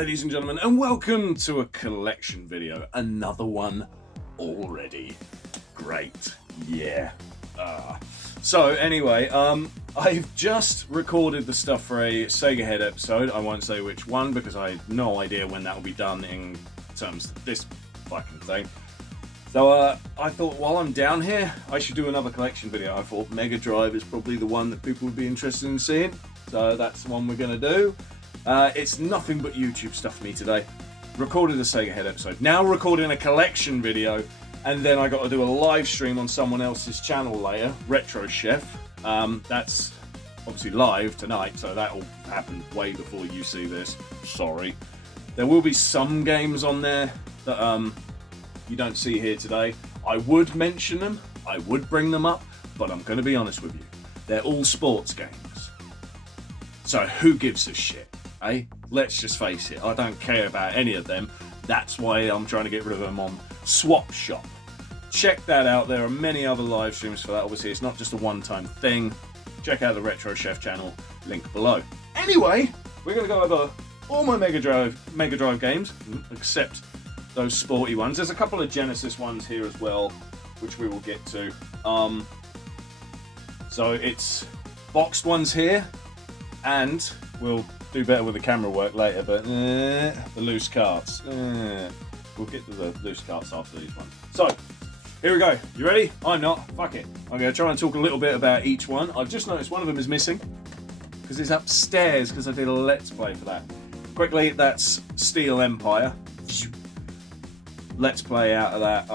ladies and gentlemen, and welcome to a collection video. Another one already. Great. Yeah. So anyway, I've just recorded the stuff for a Sega Head episode. I won't say which one because I have no idea when that will be done in terms of this fucking thing. So I thought while I'm down here, I should do another collection video. I thought Megadrive is probably the one that people would be interested in seeing. So that's the one we're going to do. It's nothing but YouTube stuff for me today. Recorded a Sega Head episode. Now recording a collection video. And then I got to do a live stream on someone else's channel later, Retro Chef. That's obviously live tonight, so that'll happen way before you see this. Sorry. There will be some games on there that you don't see here today. I would mention them, I would bring them up, but I'm going to be honest with you. They're all sports games. So who gives a shit, eh? Let's just face it, I don't care about any of them. That's why I'm trying to get rid of them on Swap Shop. Check that out. There are many other live streams for that. Obviously, it's not just a one-time thing. Check out the Retro Chef channel, link below. Anyway, we're going to go over all my Mega Drive games, except those sporty ones. There's a couple of Genesis ones here as well, which we will get to. So it's boxed ones here, and we'll do better with the camera work later, but the loose carts. We'll get to the loose carts after these ones. So, here we go. You ready? I'm not. Fuck it. I'm going to try and talk a little bit about each one. I've just noticed one of them is missing, because it's upstairs, because I did a Let's Play for that. Quickly, that's Steel Empire. Let's Play out of that.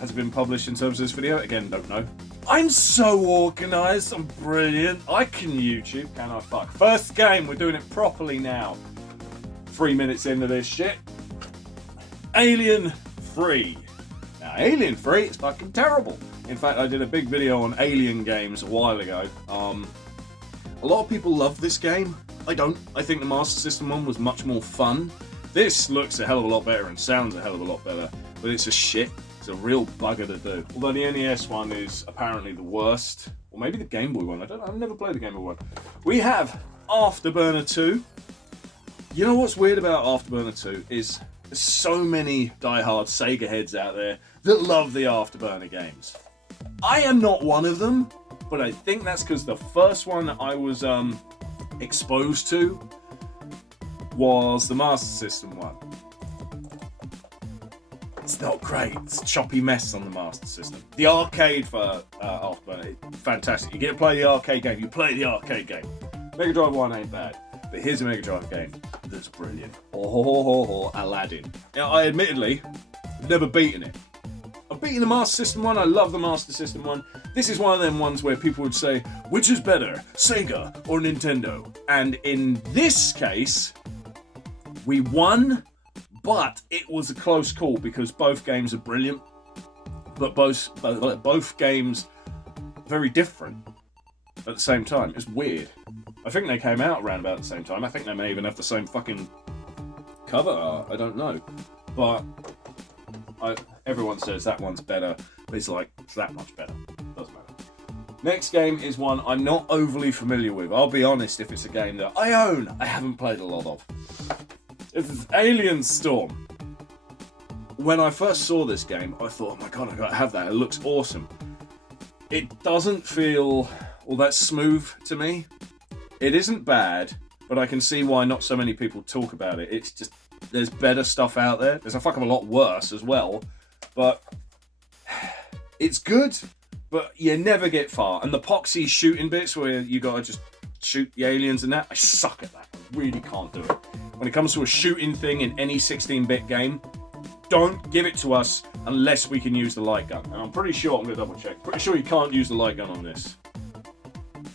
Has it been published in terms of this video? Again, don't know. I'm so organised, I'm brilliant. I can YouTube, can I fuck? First game, we're doing it properly now. 3 minutes into this shit. Alien 3. Now, Alien 3 is fucking terrible. In fact, I did a big video on Alien games a while ago. A lot of people love this game. I don't. I think the Master System one was much more fun. This looks a hell of a lot better and sounds a hell of a lot better, but it's a shit. It's a real bugger to do. Although the NES one is apparently the worst. Or maybe the Game Boy one. I don't know. I've never played the Game Boy one. We have Afterburner 2. You know what's weird about Afterburner 2 is there's so many diehard Sega heads out there that love the Afterburner games. I am not one of them, but I think that's because the first one that I was exposed to was the Master System one. It's not great. It's a choppy mess on the Master System. The arcade for Afterburner, fantastic. You get to play the arcade game, you play the arcade game. Mega Drive 1 ain't bad, but here's a Mega Drive game that's brilliant. Aladdin. Now, I admittedly have never beaten it. I've beaten the Master System one, I love the Master System one. This is one of them ones where people would say, which is better, Sega or Nintendo? And in this case, we won. But it was a close call because both games are brilliant, but both games very different at the same time. It's weird. I think they came out around about the same time. I think they may even have the same fucking cover art. I don't know. But everyone says that one's better. But it's like, it's that much better. Doesn't matter. Next game is one I'm not overly familiar with. I'll be honest, if it's a game that I own, I haven't played a lot of. It's Alien Storm. When I first saw this game, I thought, oh my god, I've got to have that. It looks awesome. It doesn't feel all that smooth to me. It isn't bad, but I can see why not so many people talk about it. It's just, there's better stuff out there. There's a fuck of a lot worse as well. But it's good, but you never get far. And the poxy shooting bits where you got to just shoot the aliens and that, I suck at that. I really can't do it. When it comes to a shooting thing in any 16-bit game, don't give it to us unless we can use the light gun. And I'm pretty sure, I'm going to double check, pretty sure you can't use the light gun on this.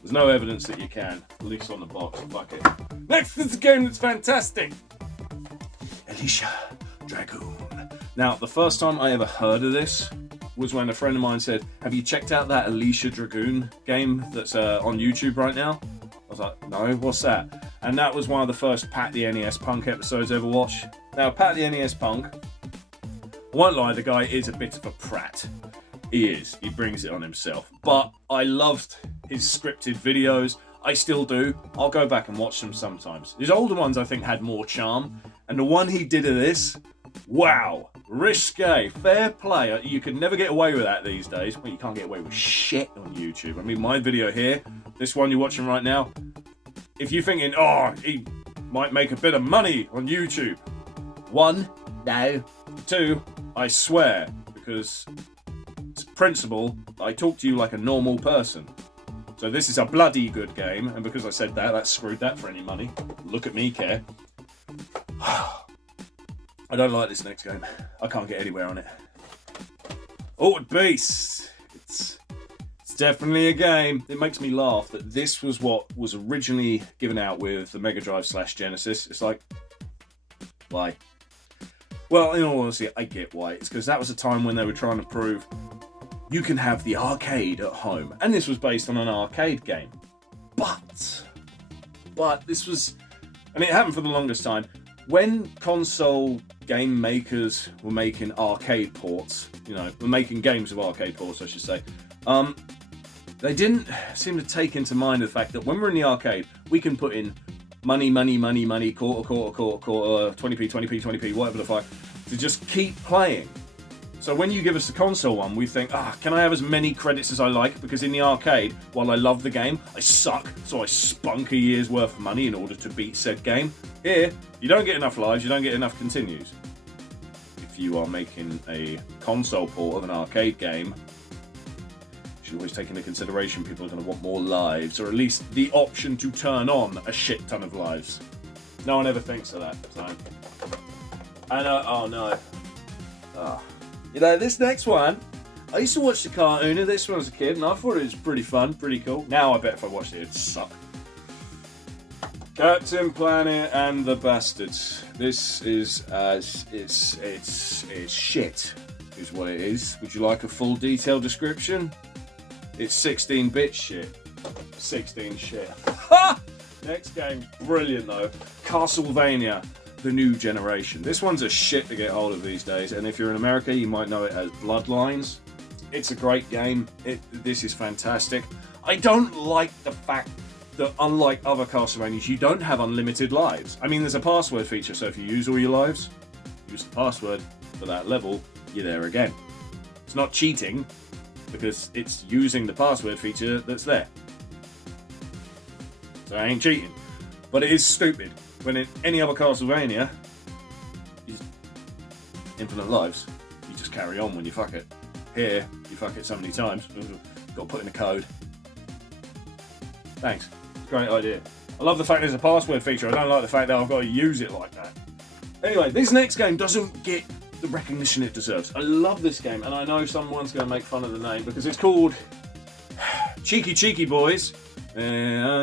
There's no evidence that you can, at least on the box. Fuck it. Next is a game that's fantastic. Alicia Dragoon. Now, the first time I ever heard of this was when a friend of mine said, have you checked out that Alicia Dragoon game that's on YouTube right now? I was like, no, what's that? And that was one of the first Pat the NES Punk episodes I ever watched. Now, Pat the NES Punk, I won't lie, the guy is a bit of a prat. He is. He brings it on himself. But I loved his scripted videos. I still do. I'll go back and watch them sometimes. His older ones, I think, had more charm. And the one he did of this, wow, risque, fair play. You can never get away with that these days. Well, you can't get away with shit on YouTube. I mean, my video here, this one you're watching right now, if you're thinking, oh, he might make a bit of money on YouTube. 1, no. 2, I swear, because it's principle, I talk to you like a normal person. So this is a bloody good game, and because I said that, that screwed that for any money. Look at me care. I don't like this next game. I can't get anywhere on it. Altered Beast. It's definitely a game. It makes me laugh that this was what was originally given out with the Mega Drive / Genesis. It's like, why? Well, in all honesty, I get why. It's because that was a time when they were trying to prove you can have the arcade at home. And this was based on an arcade game. But this was, and it happened for the longest time, when console game makers were making arcade ports, were making games of arcade ports, I should say, they didn't seem to take into mind the fact that when we're in the arcade, we can put in money, quarter, 20p, 20p, 20p, whatever the fuck, to just keep playing. So when you give us the console one, we think, can I have as many credits as I like? Because in the arcade, while I love the game, I suck, so I spunk a year's worth of money in order to beat said game. Here, you don't get enough lives, you don't get enough continues. If you are making a console port of an arcade game, you should always take into consideration people are going to want more lives, or at least the option to turn on a shit ton of lives. No one ever thinks of that, so. And, oh no. This next one, I used to watch the cartoon of this when I was a kid, and I thought it was pretty fun, pretty cool. Now I bet if I watched it, it'd suck. Captain Planet and the Bastards. This is, it's shit, is what it is. Would you like a full detailed description? It's 16-bit shit. 16 shit. Ha! Next game's brilliant though. Castlevania. The New Generation. This one's a shit to get hold of these days, and if you're in America, you might know it as Bloodlines. It's a great game. This is fantastic. I don't like the fact that, unlike other Castlevanias, you don't have unlimited lives. I mean, there's a password feature, so if you use all your lives, use the password for that level, you're there again. It's not cheating, because it's using the password feature that's there. So I ain't cheating. But it is stupid. When in any other Castlevania, infinite lives, you just carry on when you fuck it. Here, you fuck it so many times, got to put in a code. Thanks, great idea. I love the fact there's a password feature. I don't like the fact that I've got to use it like that. Anyway, this next game doesn't get the recognition it deserves. I love this game, and I know someone's going to make fun of the name because it's called Cheeky Cheeky Boys. There,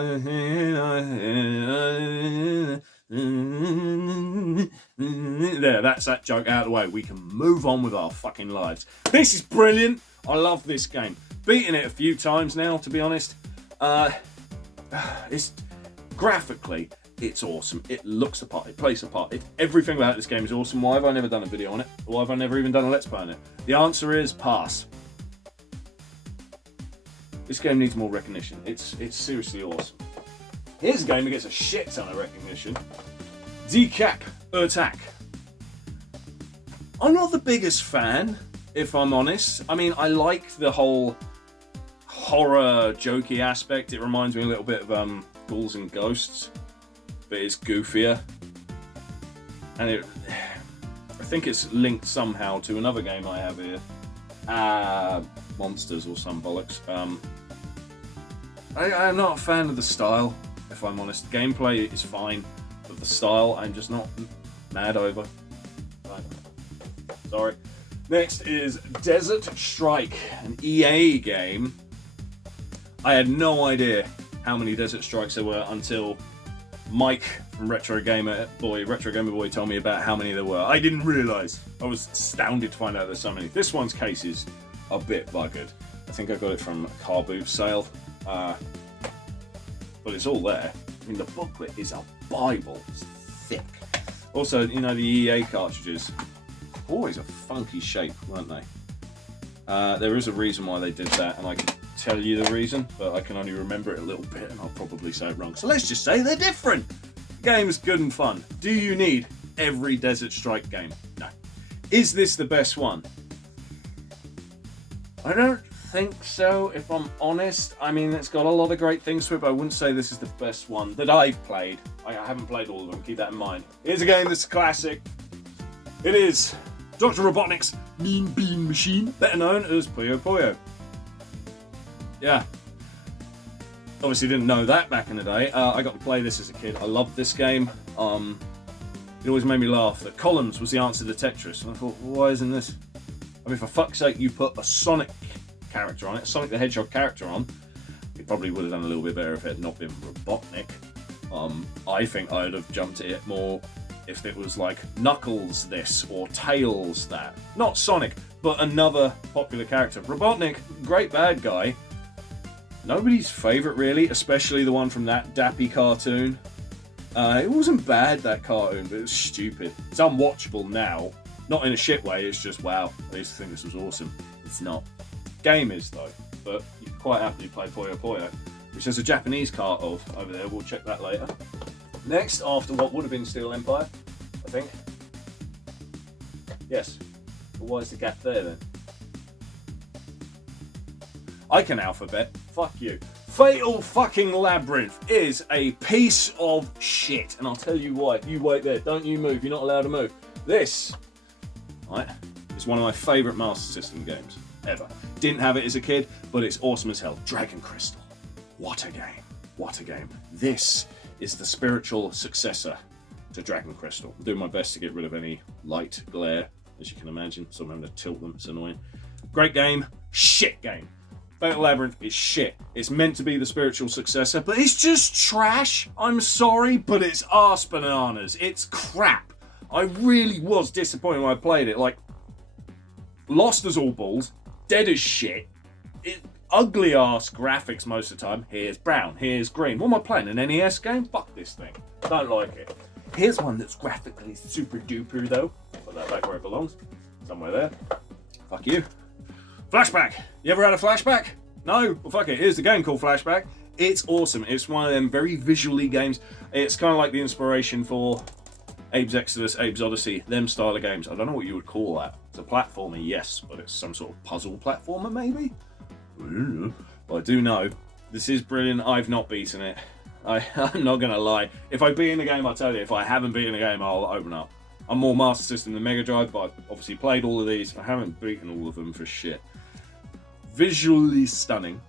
that's that joke out of the way. We can move on with our fucking lives. This is brilliant. I love this game. Beaten it a few times now, to be honest. It's graphically, it's awesome. It looks the part. It plays the part. Everything about this game is awesome. Why have I never done a video on it? Why have I never even done a Let's Play on it? The answer is pass. This game needs more recognition. It's seriously awesome. Here's a game that gets a shit ton of recognition. Decap Attack. I'm not the biggest fan, if I'm honest. I mean, I like the whole horror jokey aspect. It reminds me a little bit of Ghouls and Ghosts, but it's goofier. And I think it's linked somehow to another game I have here. Monsters or some bollocks. I'm not a fan of the style, if I'm honest. The gameplay is fine, but the style I'm just not mad over. Right. Sorry. Next is Desert Strike, an EA game. I had no idea how many Desert Strikes there were until Mike from Retro Gamer Boy told me about how many there were. I didn't realise. I was astounded to find out there's so many. This one's case is a bit buggered. I think I got it from a car boot sale. But it's all there. I mean, the booklet is a Bible. It's thick. Also, you know, the EA cartridges, always a funky shape, weren't they? There is a reason why they did that, and I can tell you the reason, but I can only remember it a little bit, and I'll probably say it wrong. So let's just say they're different. The game is good and fun. Do you need every Desert Strike game? No. Is this the best one? I don't think so, if I'm honest. I mean, it's got a lot of great things to it, but I wouldn't say this is the best one that I've played. I haven't played all of them, keep that in mind. Here's a game that's a classic. It is Dr. Robotnik's Mean Bean Machine, better known as Puyo Puyo. Yeah. Obviously didn't know that back in the day. I got to play this as a kid. I loved this game. It always made me laugh that columns was the answer to Tetris. And I thought, well, why isn't this? I mean, for fuck's sake, you put a Sonic character on it, a Sonic the Hedgehog character on. It probably would have done a little bit better if it had not been Robotnik. I think I'd have jumped at it more if it was like Knuckles this or Tails that. Not Sonic, but another popular character. Robotnik, great bad guy. Nobody's favourite really, especially the one from that Dappy cartoon. It wasn't bad, that cartoon, but it was stupid. It's unwatchable now. Not in a shit way, it's just, wow, I used to think this was awesome. It's not. Game is, though, but you can quite happily play Puyo Puyo, which there's a Japanese cart of over there. We'll check that later. Next, after what would have been Steel Empire, I think. Yes. But why is the gap there, then? I can alphabet. Fuck you. Fatal fucking Labyrinth is a piece of shit, and I'll tell you why. You wait there. Don't you move. You're not allowed to move. This, right, is one of my favourite Master System games ever. Didn't have it as a kid, but it's awesome as hell. Dragon Crystal. What a game. What a game. This is the spiritual successor to Dragon Crystal. I'm doing my best to get rid of any light glare, as you can imagine, so I'm having to tilt them. It's annoying. Great game. Shit game. Fatal Labyrinth is shit. It's meant to be the spiritual successor, but it's just trash. I'm sorry, but it's arse bananas. It's crap. I really was disappointed when I played it. Like, lost as all balls, dead as shit, ugly arse graphics most of the time. Here's brown, here's green. What am I playing, an NES game? Fuck this thing. Don't like it. Here's one that's graphically super duper though. Put that back where it belongs. Somewhere there. Fuck you. Flashback. You ever had a flashback? No? Well, fuck it. Here's the game called Flashback. It's awesome. It's one of them very visually games. It's kind of like the inspiration for Abe's Exodus, Abe's Odyssey, them style of games. I don't know what you would call that. It's a platformer, yes, but it's some sort of puzzle platformer, maybe? But I do know this is brilliant. I've not beaten it. I'm not going to lie. If I beat in the game, I'll tell you. If I haven't beaten the game, I'll open up. I'm more Master System than Mega Drive, but I've obviously played all of these. I haven't beaten all of them for shit. Visually stunning.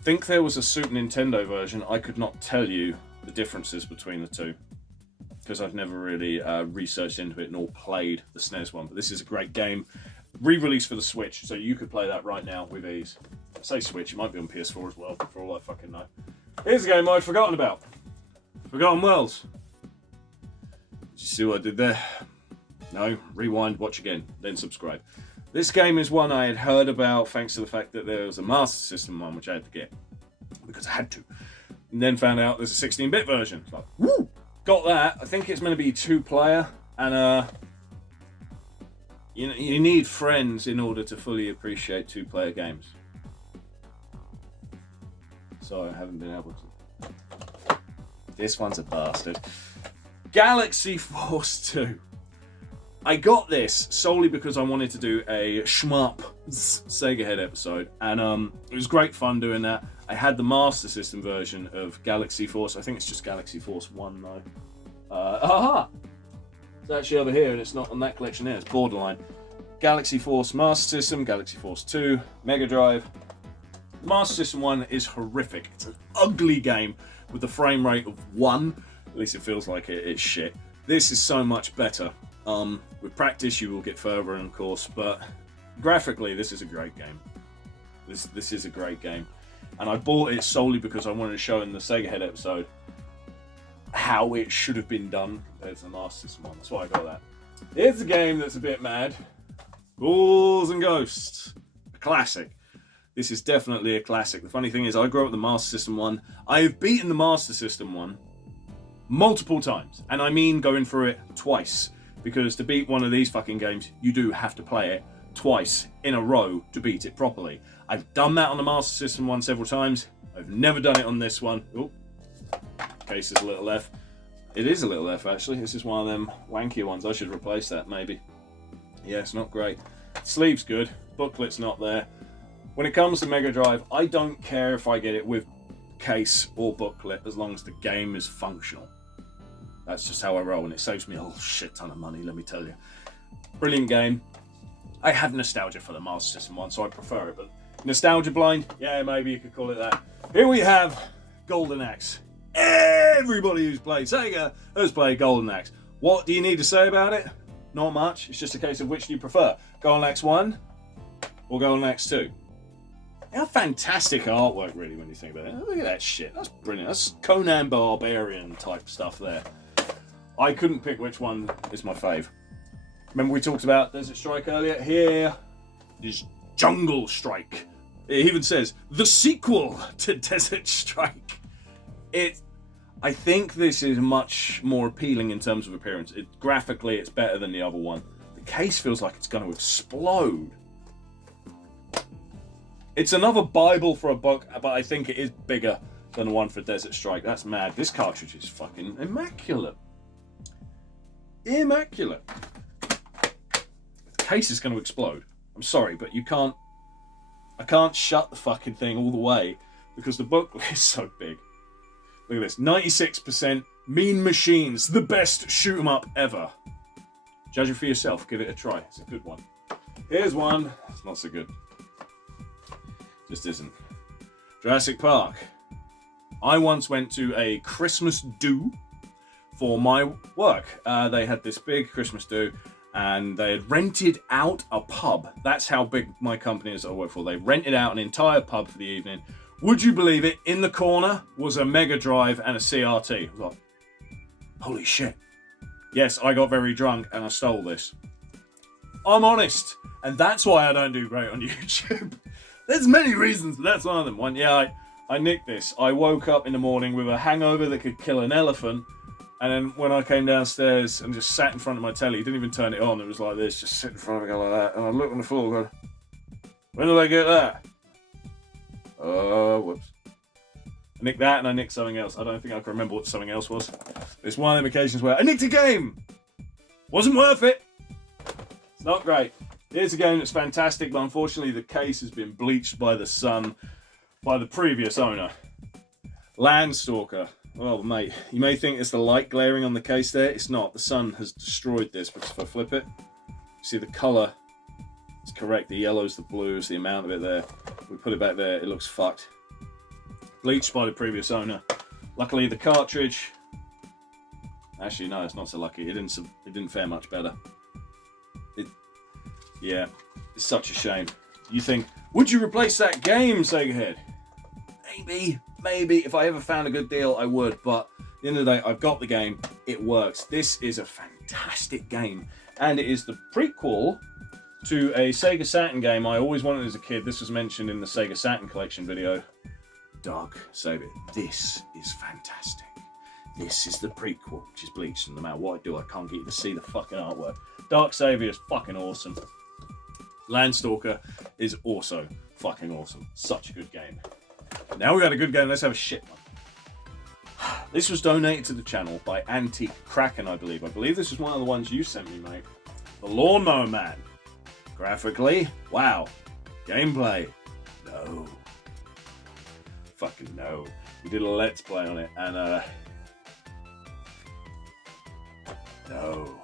Think there was a Super Nintendo version. I could not tell you the differences between the two, because I've never really researched into it nor played the SNES one. But this is a great game. Re-release for the Switch, so you could play that right now with ease. I say Switch, it might be on PS4 as well, for all I fucking know. Here's a game I'd forgotten about. Forgotten Worlds. Did you see what I did there? No? Rewind, watch again, then subscribe. This game is one I had heard about thanks to the fact that there was a Master System one which I had to get. Because I had to. And then found out there's a 16-bit version. Like, woo! Got that. I think it's meant to be 2-player, and you need friends in order to fully appreciate 2-player games. So I haven't been able to. This one's a bastard. Galaxy Force 2. I got this solely because I wanted to do a shmup Sega Head episode, and it was great fun doing that. I had the Master System version of Galaxy Force. I think it's just Galaxy Force 1 though. Aha! It's actually over here, and it's not on that collection here. It's borderline. Galaxy Force Master System, Galaxy Force 2, Mega Drive. The Master System 1 is horrific. It's an ugly game with a frame rate of 1. At least it feels like it's shit. This is so much better. With practice you will get further, of course, but graphically this is a great game. This is a great game. And I bought it solely because I wanted to show in the Sega Head episode how it should have been done compared to the Master System one. That's why I got that. Here's a game that's a bit mad. Ghouls and Ghosts. A classic. This is definitely a classic. The funny thing is, I grew up with the Master System one. I have beaten the Master System one multiple times. And I mean going through it twice. Because to beat one of these fucking games, you do have to play it twice in a row to beat it properly. I've done that on the Master System one several times. I've never done it on this one. Oh, case is a little left. It is a little F, actually. This is one of them wankier ones. I should replace that, maybe. Yeah, it's not great. Sleeve's good. Booklet's not there. When it comes to Mega Drive, I don't care if I get it with case or booklet as long as the game is functional. That's just how I roll, and it saves me a whole shit ton of money, let me tell you. Brilliant game. I have nostalgia for the Master System one, so I prefer it, but nostalgia blind? Yeah, maybe you could call it that. Here we have Golden Axe. Everybody who's played Sega has played Golden Axe. What do you need to say about it? Not much. It's just a case of which do you prefer, Golden Axe 1 or Golden Axe 2? How fantastic artwork, really, when you think about it. Look at that shit. That's brilliant. That's Conan Barbarian type stuff there. I couldn't pick which one is my fave. Remember we talked about Desert Strike earlier? Here is Jungle Strike. It even says, the sequel to Desert Strike. I think this is much more appealing in terms of appearance. Graphically, it's better than the other one. The case feels like it's going to explode. It's another Bible for a book, but I think it is bigger than the one for Desert Strike. That's mad. This cartridge is fucking immaculate. Immaculate. The case is going to explode. I'm sorry, but I can't shut the fucking thing all the way because the book is so big. Look at this. 96% Mean Machines, the best shoot 'em up ever. Judge it for yourself. Give it a try. It's a good one. Here's one. It's not so good. Just isn't. Jurassic Park. I once went to a Christmas do for my work. They had this big Christmas do, and they had rented out a pub. That's how big my company is that I work for. They rented out an entire pub for the evening. Would you believe it? In the corner was a Mega Drive and a CRT. I was like, holy shit. Yes, I got very drunk and I stole this. I'm honest. And that's why I don't do great on YouTube. There's many reasons, but that's one of them. One, yeah, I nicked this. I woke up in the morning with a hangover that could kill an elephant. And then when I came downstairs and just sat in front of my telly, didn't even turn it on. It was like this, just sit in front of it like that. And I looked on the floor going, when did I get that? Whoops. I nicked that and I nicked something else. I don't think I can remember what something else was. It's one of them occasions where I nicked a game. Wasn't worth it. It's not great. Here's a game that's fantastic, but unfortunately the case has been bleached by the sun by the previous owner. Landstalker. Well, mate, you may think it's the light glaring on the case there. It's not. The sun has destroyed this, but if I flip it, you see the colour is correct. The yellow's the blues, the amount of it there. We put it back there, it looks fucked. Bleached by the previous owner. Luckily, the cartridge... Actually, no, it's not so lucky. It didn't fare much better. Yeah, it's such a shame. You think, would you replace that game, Sega Head? Maybe. If I ever found a good deal, I would. But at the end of the day, I've got the game. It works. This is a fantastic game. And it is the prequel to a Sega Saturn game I always wanted as a kid. This was mentioned in the Sega Saturn collection video. Dark Savior. This is fantastic. This is the prequel, which is bleached. And no matter what I do, I can't get you to see the fucking artwork. Dark Savior is fucking awesome. Landstalker is also fucking awesome. Such a good game. Now we got a good game, let's have a shit one. This was donated to the channel by Antique Kraken, I believe. I believe this is one of the ones you sent me, mate. The Lawnmower Man. Graphically, wow. Gameplay, no. Fucking no. We did a Let's Play on it, and no.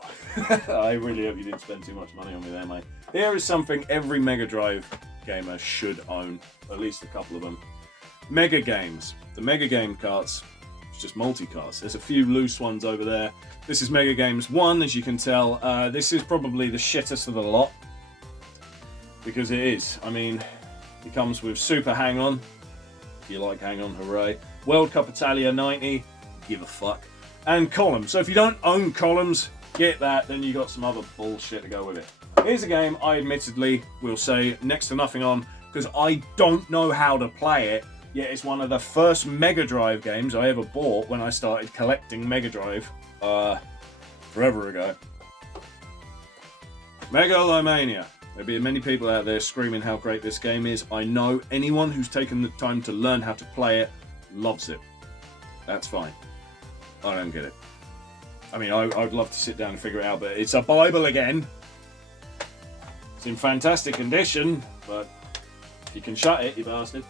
I really hope you didn't spend too much money on me there, mate. Here is something every Mega Drive gamer should own, at least a couple of them. Mega Games. The Mega Game carts, it's just multi-carts. There's a few loose ones over there. This is Mega Games 1, as you can tell. This is probably the shittest of the lot. Because it is. I mean, it comes with Super Hang-On. If you like Hang-On, hooray. World Cup Italia 90, give a fuck. And Columns. So if you don't own Columns, get that, then you got some other bullshit to go with it. Here's a game I admittedly will say next to nothing on, because I don't know how to play it, yet it's one of the first Mega Drive games I ever bought when I started collecting Mega Drive forever ago. Megalomania. There'll be many people out there screaming how great this game is. I know anyone who's taken the time to learn how to play it loves it. That's fine. I don't get it. I mean, I'd love to sit down and figure it out, but it's a Bible again. It's in fantastic condition, but if you can shut it, you bastard.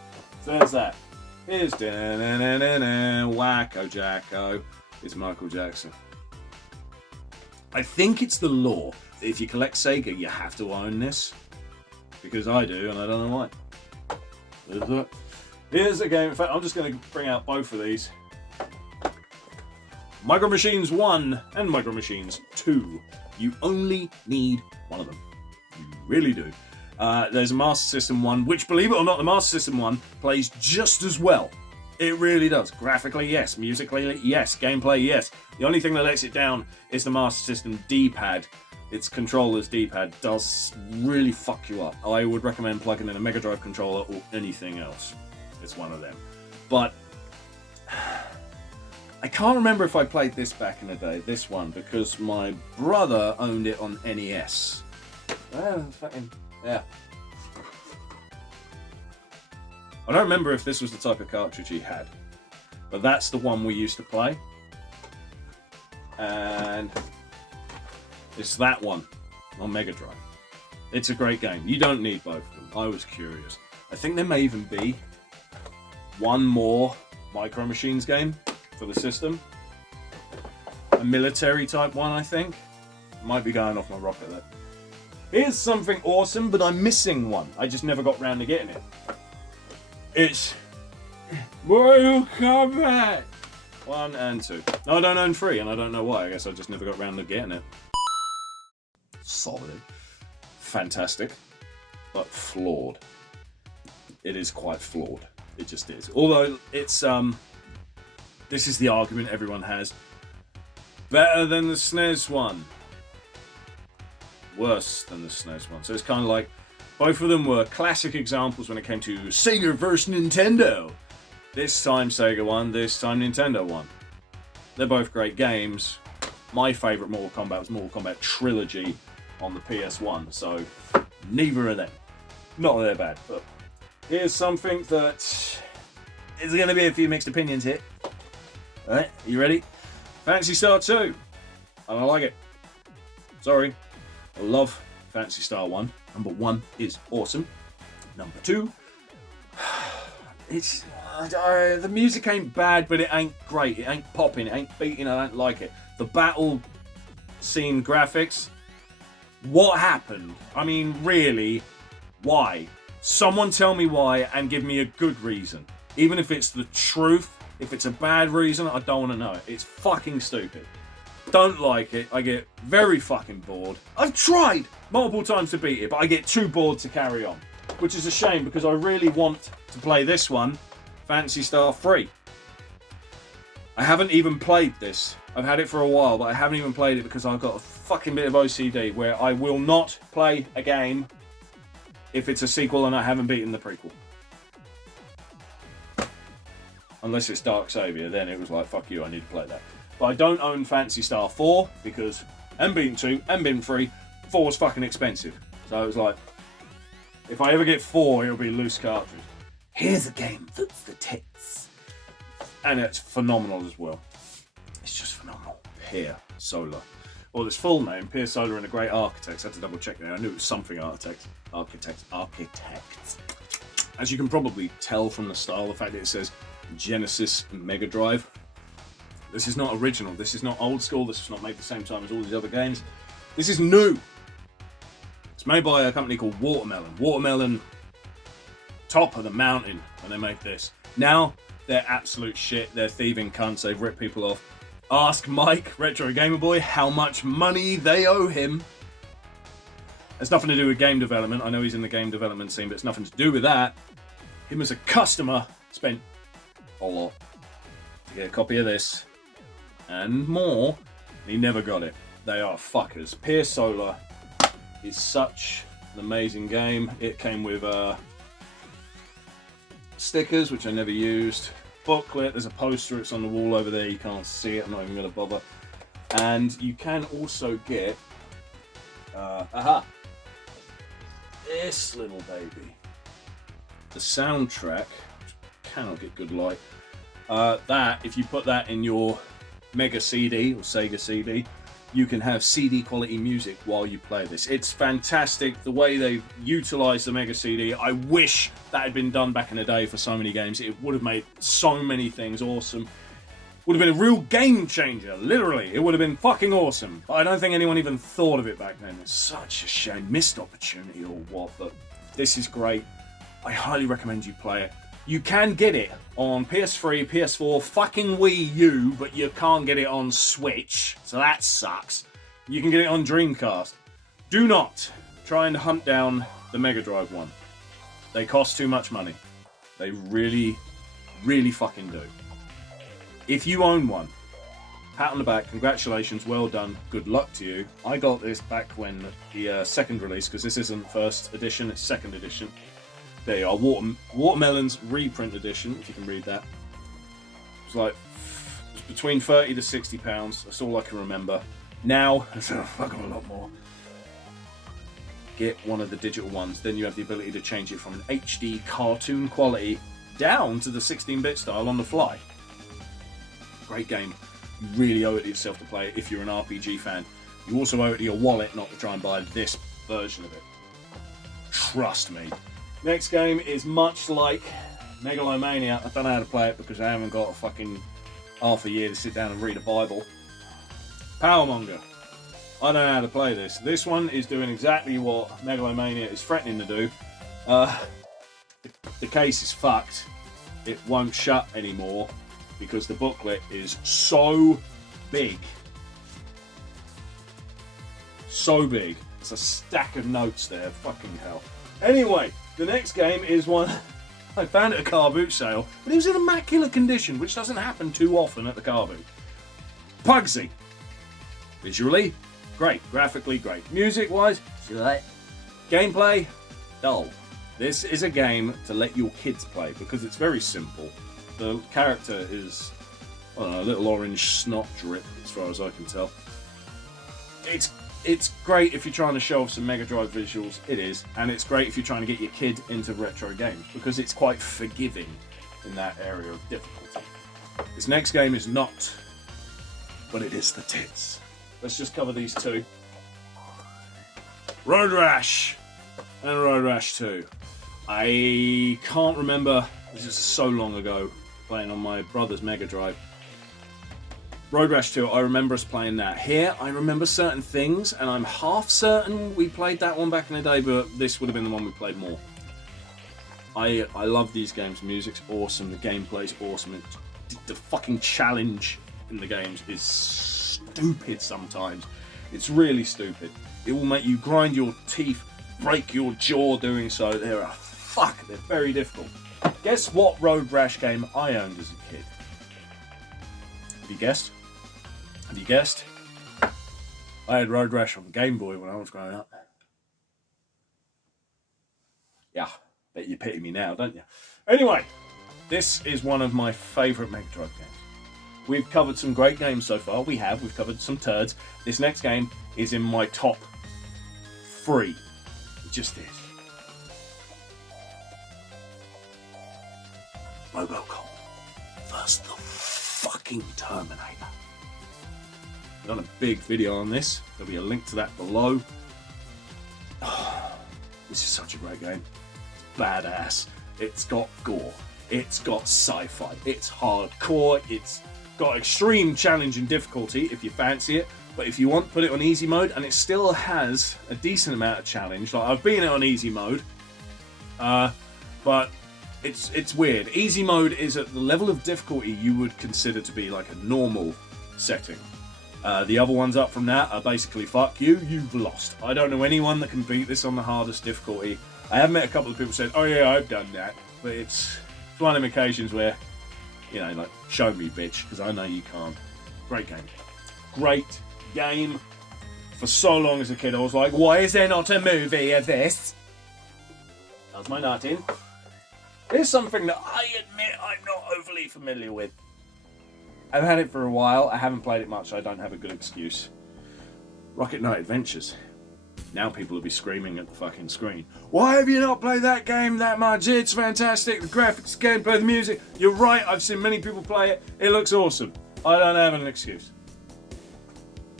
So there's that. Here's Wacko Jacko. It's Michael Jackson. I think it's the law that if you collect Sega, you have to own this. Because I do, and I don't know why. Here's a game. In fact, I'm just going to bring out both of these. Micro Machines 1 and Micro Machines 2. You only need one of them. You really do. There's a Master System 1, which, believe it or not, the Master System 1 plays just as well. It really does. Graphically, yes. Musically, yes. Gameplay, yes. The only thing that lets it down is the Master System D-pad. Its controller's D-pad does really fuck you up. I would recommend plugging in a Megadrive controller or anything else. It's one of them. But I can't remember if I played this back in the day, this one, because my brother owned it on NES. Yeah. I don't remember if this was the type of cartridge he had, but that's the one we used to play. And it's that one on Mega Drive. It's a great game. You don't need both of them. I was curious. I think there may even be one more Micro Machines game for the system. A military type one, I think. Might be going off my rocket there. Here's something awesome, but I'm missing one. I just never got round to getting it. It's Mortal Kombat 1 and 2. No, I don't own 3, and I don't know why. I guess I just never got round to getting it. Solid. Fantastic. But flawed. It is quite flawed. It just is. Although, it's, this is the argument everyone has. Better than the SNES one. Worse than the SNES one. So it's kind of like, both of them were classic examples when it came to Sega versus Nintendo. This time Sega won, this time Nintendo won. They're both great games. My favourite Mortal Kombat was Mortal Kombat Trilogy on the PS1, so neither of them. Not that they're bad, but here's something that is going to be a few mixed opinions here. Alright, you ready? Phantasy Star 2. I don't like it. Sorry. I love Phantasy Star 1. Number 1 is awesome. Number 2, it's the music ain't bad, but it ain't great. It ain't popping. It ain't beating. I don't like it. The battle scene graphics. What happened? I mean, really, why? Someone tell me why and give me a good reason. Even if it's the truth, if it's a bad reason, I don't want to know it. It's fucking stupid. Don't like it. I get very fucking bored. I've tried multiple times to beat it, but I get too bored to carry on. Which is a shame because I really want to play this one, Phantasy Star 3. I haven't even played this. I've had it for a while, but I haven't even played it because I've got a fucking bit of OCD where I will not play a game if it's a sequel and I haven't beaten the prequel. Unless it's Dark Savior, then it was like, fuck you, I need to play that. But I don't own Phantasy Star 4 because I'm beaten 2 and beaten 3. 4 was fucking expensive. So it was like, if I ever get 4, it'll be loose cartridge. Here's a game that's the tits. And it's phenomenal as well. It's just phenomenal. Pierre Solar. Well, its full name, Pierre Solar and the Great Architects. I had to double check there. I knew it was something Architects. As you can probably tell from the style, the fact that it says Genesis and Mega Drive. This is not original. This is not old school. This is not made at the same time as all these other games. This is new. It's made by a company called Watermelon. Watermelon, top of the mountain when they make this. Now, they're absolute shit. They're thieving cunts. They've ripped people off. Ask Mike, Retro Gamer Boy, how much money they owe him. It's nothing to do with game development. I know he's in the game development scene, but it's nothing to do with that. Him as a customer spent a lot to get a copy of this and more, and he never got it. They are fuckers. Pierre Solar is such an amazing game. It came with stickers, which I never used. Booklet, there's a poster, it's on the wall over there, you can't see it, I'm not even going to bother. And you can also get, this little baby. The soundtrack, which cannot get good light. That, if you put that in your Mega CD or Sega CD, you can have CD quality music while you play this. It's fantastic the way they've utilised the Mega CD. I wish that had been done back in the day for so many games. It would have made so many things awesome. Would have been a real game changer, literally. It would have been fucking awesome. But I don't think anyone even thought of it back then. It's such a shame. Missed opportunity or what, but this is great. I highly recommend you play it. You can get it on PS3, PS4, fucking Wii U, but you can't get it on Switch, so that sucks. You can get it on Dreamcast. Do not try and hunt down the Mega Drive one. They cost too much money. They really, really fucking do. If you own one, pat on the back, congratulations, well done, good luck to you. I got this back when the second release, because this isn't first edition, it's second edition. There you are, Watermelon's reprint edition, if you can read that. It was between £30 to £60, that's all I can remember. Now, it's a fuck of a lot more. Get one of the digital ones, then you have the ability to change it from an HD cartoon quality down to the 16-bit style on the fly. Great game. You really owe it to yourself to play it if you're an RPG fan. You also owe it to your wallet not to try and buy this version of it. Trust me. Next game is much like Megalomania. I don't know how to play it because I haven't got a fucking half a year to sit down and read a Bible. Powermonger. I don't know how to play this. This one is doing exactly what Megalomania is threatening to do. The case is fucked. It won't shut anymore because the booklet is so big. So big. It's a stack of notes there. Fucking hell. Anyway, the next game is one I found at a car boot sale, but it was in immaculate condition, which doesn't happen too often at the car boot. Pugsy. Visually, great. Graphically, great. Music-wise, gameplay, dull. This is a game to let your kids play because it's very simple. The character is, I don't know, a little orange snot drip, as far as I can tell. It's great if you're trying to show off some Mega Drive visuals, it is, and it's great if you're trying to get your kid into retro games, because it's quite forgiving in that area of difficulty. This next game is not, but it is the tits. Let's just cover these two. Road Rash and Road Rash 2. I can't remember, this is so long ago, playing on my brother's Mega Drive. Road Rash 2, I remember us playing that. Here, I remember certain things, and I'm half certain we played that one back in the day, but this would have been the one we played more. I love these games. Music's awesome, the gameplay's awesome. The fucking challenge in the games is stupid sometimes. It's really stupid. It will make you grind your teeth, break your jaw doing so. They're very difficult. Guess what Road Rash game I owned as a kid? Have you guessed? Have you guessed? I had Road Rash on Game Boy when I was growing up. Yeah, bet you pity me now, don't you? Anyway, this is one of my favourite Mega Drive games. We've covered some great games so far. We've covered some turds. This next game is in my top 3. It just is. Robocop versus the fucking Terminator. I've done a big video on this. There'll be a link to that below. Oh, this is such a great game. It's badass. It's got gore. It's got sci-fi. It's hardcore. It's got extreme challenge and difficulty if you fancy it. But if you want, put it on easy mode, and it still has a decent amount of challenge. Like, I've been on easy mode, but it's weird. Easy mode is at the level of difficulty you would consider to be like a normal setting. The other ones up from that are basically fuck you, you've lost. I don't know anyone that can beat this on the hardest difficulty. I have met a couple of people who said, oh yeah, I've done that, but it's one of them occasions where, you know, like, show me bitch, because I know you can't. Great game. Great game. For so long as a kid I was like, why is there not a movie of this? That was my nut in. Here's something that I admit I'm not overly familiar with. I've had it for a while, I haven't played it much, so I don't have a good excuse. Rocket Knight Adventures. Now people will be screaming at the fucking screen. Why have you not played that game that much? It's fantastic, the graphics, the gameplay, the music. You're right, I've seen many people play it. It looks awesome. I don't have an excuse.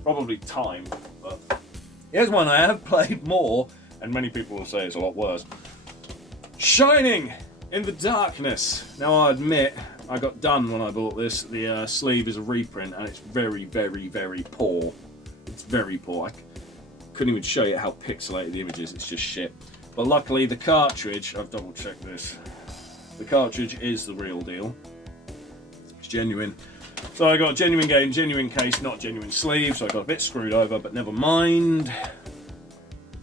Probably time, but here's one I have played more, and many people will say it's a lot worse. Shining in the Darkness. Now I admit, I got done when I bought this. The sleeve is a reprint, and it's very, very, very poor. It's very poor. I couldn't even show you how pixelated the image is. It's just shit. But luckily, the cartridge, I've double checked this. The cartridge is the real deal. It's genuine. So I got a genuine game, genuine case, not genuine sleeve, so I got a bit screwed over, but never mind.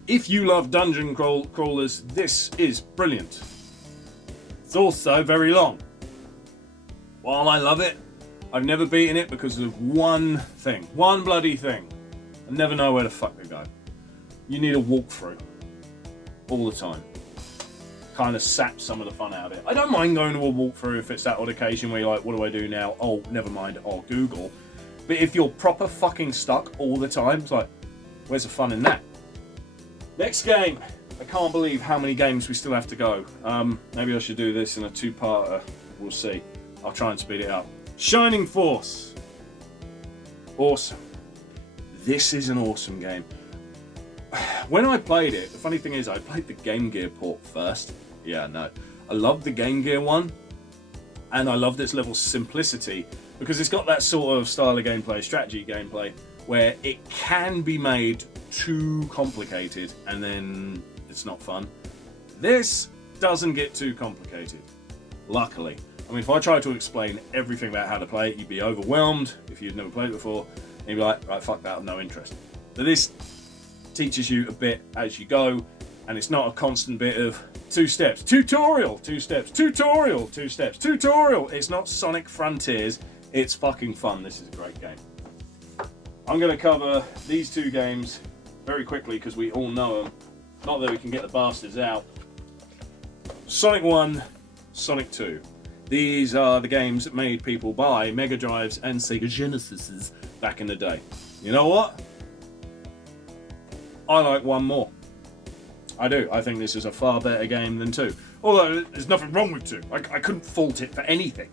If you love dungeon crawlers, this is brilliant. It's also very long. While I love it, I've never beaten it because of one thing. One bloody thing. I never know where the fuck to go. You need a walkthrough. All the time. Kind of saps some of the fun out of it. I don't mind going to a walkthrough if it's that odd occasion where you're like, what do I do now? Oh, never mind, I'll Google. But if you're proper fucking stuck all the time, it's like, where's the fun in that? Next game. I can't believe how many games we still have to go. Maybe I should do this in a two-parter. We'll see. I'll try and speed it up. Shining Force. Awesome. This is an awesome game. When I played it, the funny thing is I played the Game Gear port first. Yeah, no. I love the Game Gear one, and I love this level's simplicity because it's got that sort of style of gameplay, strategy gameplay, where it can be made too complicated and then it's not fun. This doesn't get too complicated, luckily. I mean, if I tried to explain everything about how to play it, you'd be overwhelmed if you'd never played it before, and you'd be like, right, fuck that, I've no interest. But this teaches you a bit as you go, and it's not a constant bit of 2 steps, tutorial, 2 steps, tutorial, 2 steps, tutorial. It's not Sonic Frontiers. It's fucking fun. This is a great game. I'm going to cover these 2 games very quickly because we all know them. Not that we can get the bastards out. Sonic 1, Sonic 2. These are the games that made people buy Mega Drives and Sega Genesises back in the day. You know what? I like 1 more. I do. I think this is a far better game than 2. Although there's nothing wrong with 2. I couldn't fault it for anything.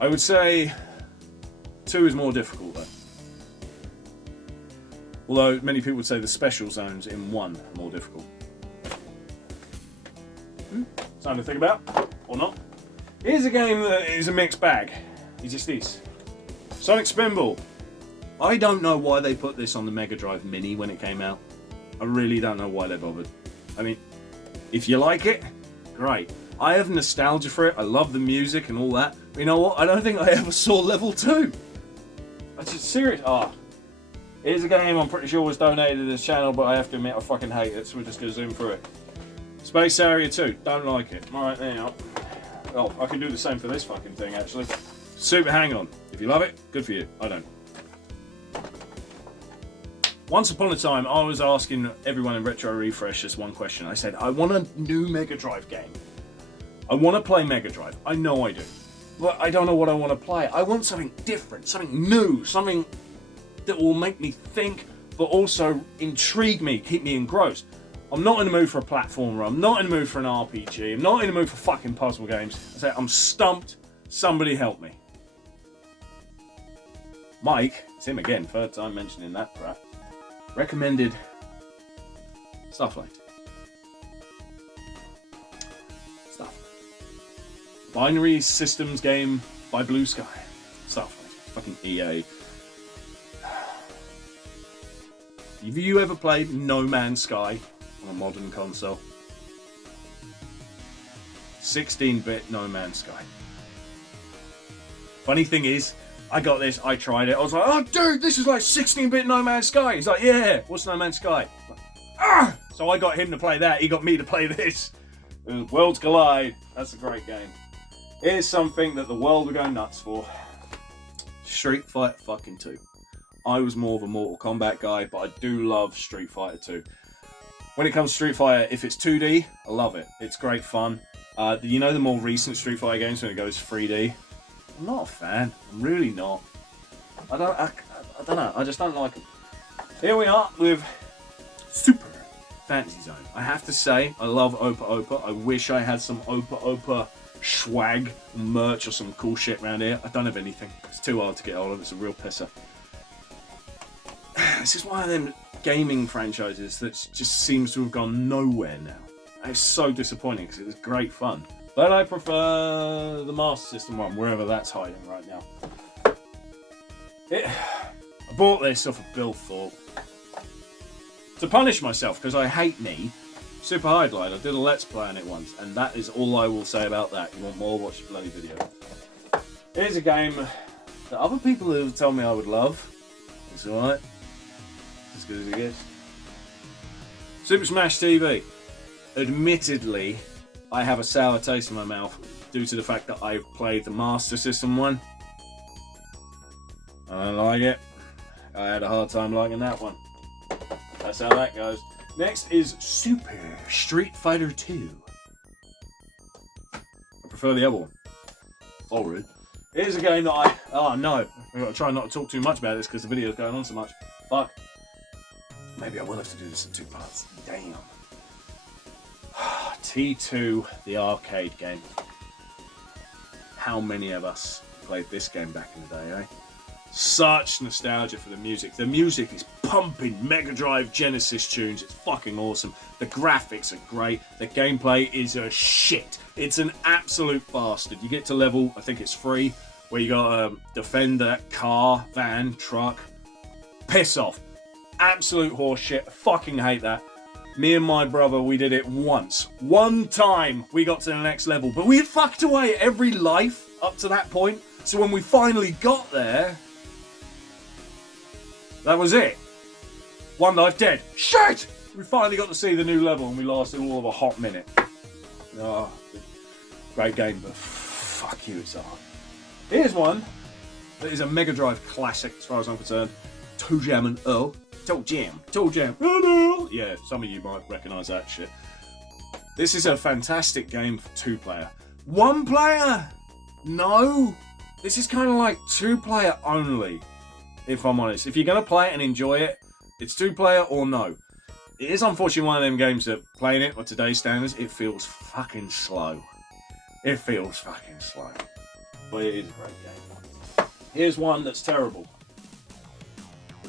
I would say 2 is more difficult though. Although many people would say the special zones in 1 are more difficult. Something to think about, or not. Here's a game that is a mixed bag. It just is. Sonic Spinball. I don't know why they put this on the Mega Drive Mini when it came out. I really don't know why they bothered. I mean, if you like it, great. I have nostalgia for it. I love the music and all that. But you know what? I don't think I ever saw level 2. That's just serious. Here's a game I'm pretty sure was donated to this channel, but I have to admit I fucking hate it, so we're just going to zoom through it. Space Area 2. Don't like it. Alright, there you are. Oh, I can do the same for this fucking thing, actually. Super Hang-On. If you love it, good for you. I don't. Once upon a time, I was asking everyone in Retro Refresh this one question. I said, I want a new Mega Drive game. I want to play Mega Drive. I know I do. But I don't know what I want to play. I want something different, something new, something that will make me think, but also intrigue me, keep me engrossed. I'm not in the mood for a platformer. I'm not in the mood for an RPG. I'm not in the mood for fucking puzzle games. I say, I'm stumped. Somebody help me. Mike, it's him again, 3rd time mentioning that crap, recommended Starflight. Binary Systems game by Blue Sky. Starflight. Fucking EA. Have you ever played No Man's Sky on a modern console? 16-bit No Man's Sky. Funny thing is, I got this, I tried it, I was like, oh dude, this is like 16-bit No Man's Sky. He's like, yeah, what's No Man's Sky? Like, ah! So I got him to play that, he got me to play this. Worlds collide. That's a great game. Here's something that the world would go nuts for. Street Fighter fucking 2. I was more of a Mortal Kombat guy, but I do love Street Fighter 2. When it comes to Street Fighter, if it's 2D, I love it. It's great fun. You know the more recent Street Fighter games when it goes 3D? I'm not a fan. I'm really not. I don't know. I just don't like them. Here we are with Super Fantasy Zone. I have to say, I love Opa Opa. I wish I had some Opa Opa swag, merch, or some cool shit around here. I don't have anything. It's too hard to get hold of. It's a real pisser. This is one of them gaming franchises that just seems to have gone nowhere now. It's so disappointing because it was great fun. But I prefer the Master System one, wherever that's hiding right now. I bought this off of Bill Thorpe to punish myself because I hate me. Super High Glide. I did a Let's Play on it once, and that is all I will say about that. You want more? Watch the bloody video. Here's a game that other people have told me I would love. It's alright. As good as it gets. Super Smash TV. Admittedly, I have a sour taste in my mouth due to the fact that I've played the Master System one. I don't like it. I had a hard time liking that one. That's how that goes. Next is Super Street Fighter 2. I prefer the other one. Alright. Here's a game that oh no, I've got to try not to talk too much about this because the video's going on so much. Fuck. Maybe I will have to do this in 2 parts. Damn. T2, the arcade game. How many of us played this game back in the day, eh? Such nostalgia for the music. The music is pumping Megadrive Genesis tunes. It's fucking awesome. The graphics are great. The gameplay is a shit. It's an absolute bastard. You get to level, I think it's 3, where you gotta defend that car, van, truck. Piss off. Absolute horseshit. I fucking hate that. Me and my brother, we did it once. One time we got to the next level, but we had fucked away every life up to that point. So when we finally got there, that was it. 1 life dead. Shit! We finally got to see the new level and we lasted all of a hot minute. Oh, great game, but fuck you, it's hard. Here's one that is a Mega Drive classic as far as I'm concerned. Toe Jam and Earl. Toe Jam. Yeah, some of you might recognise that shit. This is a fantastic game for 2-player. 1-player? No. This is kind of like 2-player only, if I'm honest. If you're going to play it and enjoy it, it's 2-player or no. It is unfortunately one of them games that, playing it by today's standards, it feels fucking slow. It feels fucking slow. But it is a great game. Here's one that's terrible.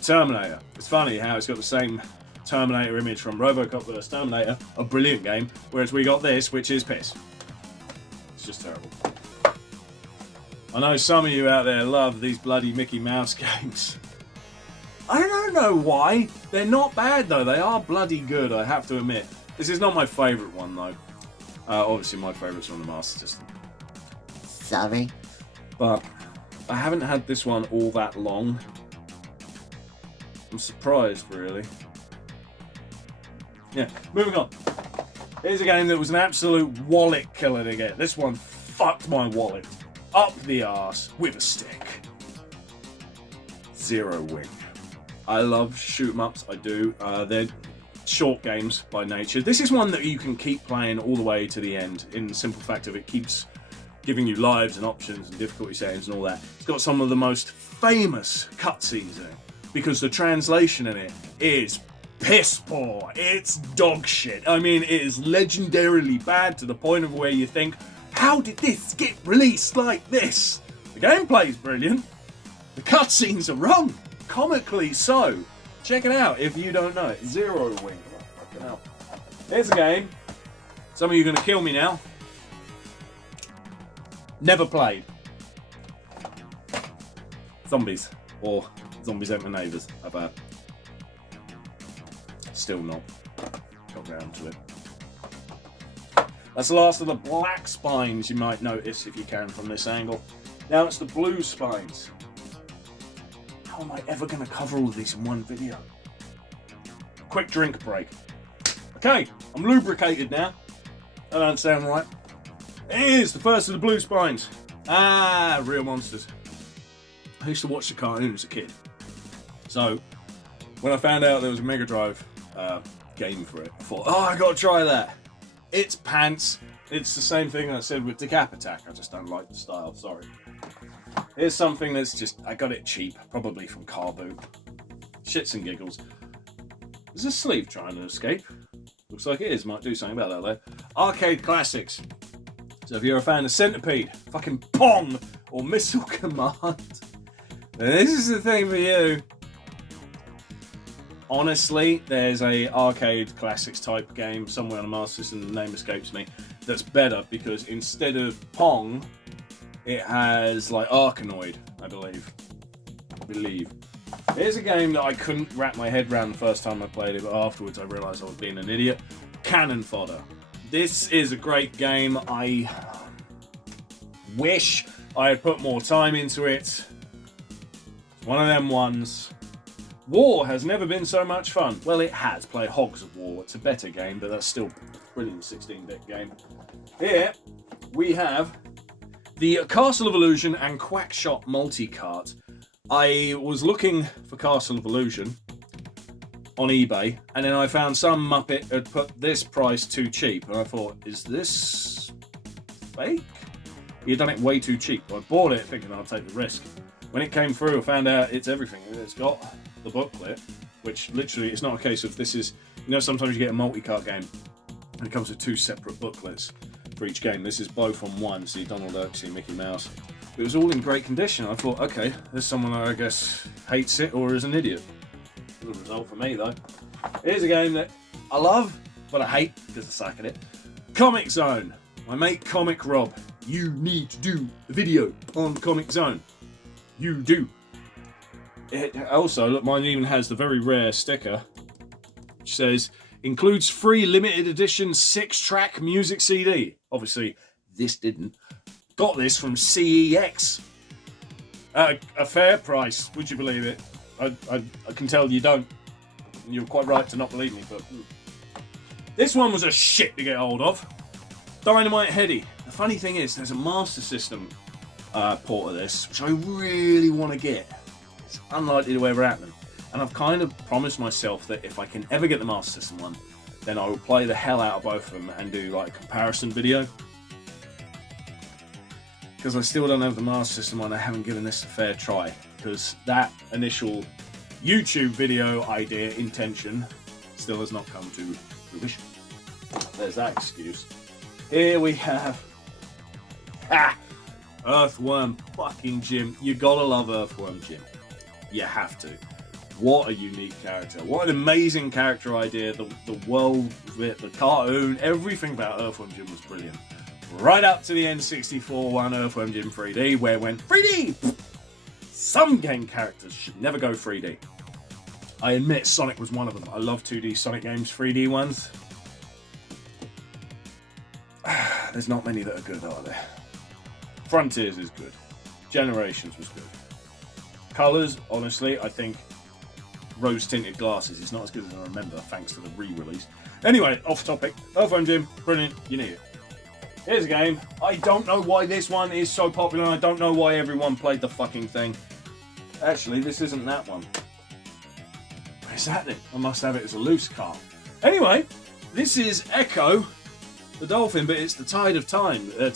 Terminator. It's funny how it's got the same Terminator image from RoboCop vs Terminator, a brilliant game, whereas we got this, which is piss. It's just terrible. I know some of you out there love these bloody Mickey Mouse games. I don't know why. They're not bad though. They are bloody good, I have to admit. This is not my favourite one though. Obviously my favourite's on the Master System. Sorry. But I haven't had this one all that long. I'm surprised, really. Yeah, moving on. Here's a game that was an absolute wallet killer to get. This one fucked my wallet up the arse with a stick. Zero Wing. I love shoot 'em ups, I do. They're short games by nature. This is one that you can keep playing all the way to the end, in the simple fact of it keeps giving you lives and options and difficulty settings and all that. It's got some of the most famous cutscenes in it, because the translation in it is piss poor. It's dog shit. I mean, it is legendarily bad to the point of where you think, how did this get released like this? The gameplay's brilliant. The cutscenes are wrong. Comically so. Check it out if you don't know it. Zero Wing. Fucking hell. Here's a game. Some of you are going to kill me now. Never played. Zombies. Or Zombies Ate My Neighbours. How about? Still not got round to it. That's the last of the black spines you might notice if you can from this angle. Now it's the blue spines. How am I ever going to cover all of these in one video? Quick drink break. Okay, I'm lubricated now. That don't sound right. Here's the first of the blue spines. Ah, real monsters. I used to watch the cartoon as a kid. So, when I found out there was a Mega Drive game for it, I thought, oh, I gotta try that. It's pants. It's the same thing I said with Decap Attack. I just don't like the style, sorry. Here's something that's just, I got it cheap, probably from Car Boot. Shits and giggles. Is this sleeve trying to escape? Looks like it is, might do something about that though. Arcade classics. So if you're a fan of Centipede, fucking Pong, or Missile Command, then this is the thing for you. Honestly, there's a arcade classics type game somewhere on the Master System, the name escapes me, that's better because instead of Pong, it has like Arkanoid, I believe. Here's a game that I couldn't wrap my head around the first time I played it, but afterwards I realised I was being an idiot. Cannon Fodder. This is a great game. I wish I had put more time into it. It's one of them ones. War has never been so much fun. Well, it has. Play Hogs of War. It's a better game, but that's still a brilliant 16-bit game. Here we have the Castle of Illusion and Quackshot Multicart. I was looking for Castle of Illusion on eBay, and then I found some muppet had put this price too cheap, and I thought, is this fake? He'd done it way too cheap. I bought it thinking I'd take the risk. When it came through, I found out it's everything. It's got the booklet, which literally, it's not a case of this is, you know, sometimes you get a multi-cart game and it comes with 2 separate booklets for each game. This is both on one, see Donald Duck, see Mickey Mouse. It was all in great condition. I thought, okay, there's someone that I guess hates it or is an idiot. Good result for me though. Here's a game that I love, but I hate because I suck at it. Comic Zone. My mate Comic Rob. You need to do a video on Comic Zone. You do. It also, look, mine even has the very rare sticker, which says, includes free limited edition 6-track music CD. Obviously, this didn't. Got this from CEX. A fair price, would you believe it? I can tell you don't. You're quite right to not believe me, but... This one was a shit to get hold of. Dynamite Heady. The funny thing is, there's a Master System port of this, which I really want to get. It's unlikely to ever happen. And I've kind of promised myself that if I can ever get the Master System one, then I will play the hell out of both of them and do like a comparison video. Because I still don't have the Master System one, I haven't given this a fair try. Because that initial YouTube video idea, intention, still has not come to fruition. There's that excuse. Here we have... Earthworm fucking Jim. You gotta love Earthworm Jim. You have to. What a unique character. What an amazing character idea. The world of it, the cartoon, everything about Earthworm Jim was brilliant. Right up to the N64 one, Earthworm Jim 3D, where it went 3D! Some game characters should never go 3D. I admit Sonic was one of them. I love 2D Sonic games, 3D ones. There's not many that are good, are there? Frontiers is good. Generations was good. Colours, honestly, I think rose-tinted glasses is not as good as I remember, thanks to the re-release. Anyway, off topic. Earthworm Jim, brilliant, you need it. Here's a game. I don't know why this one is so popular. I don't know why everyone played the fucking thing. Actually, this isn't that one. Where's that then? I must have it as a loose card. Anyway, this is Echo the Dolphin, but it's the Tide of Time. The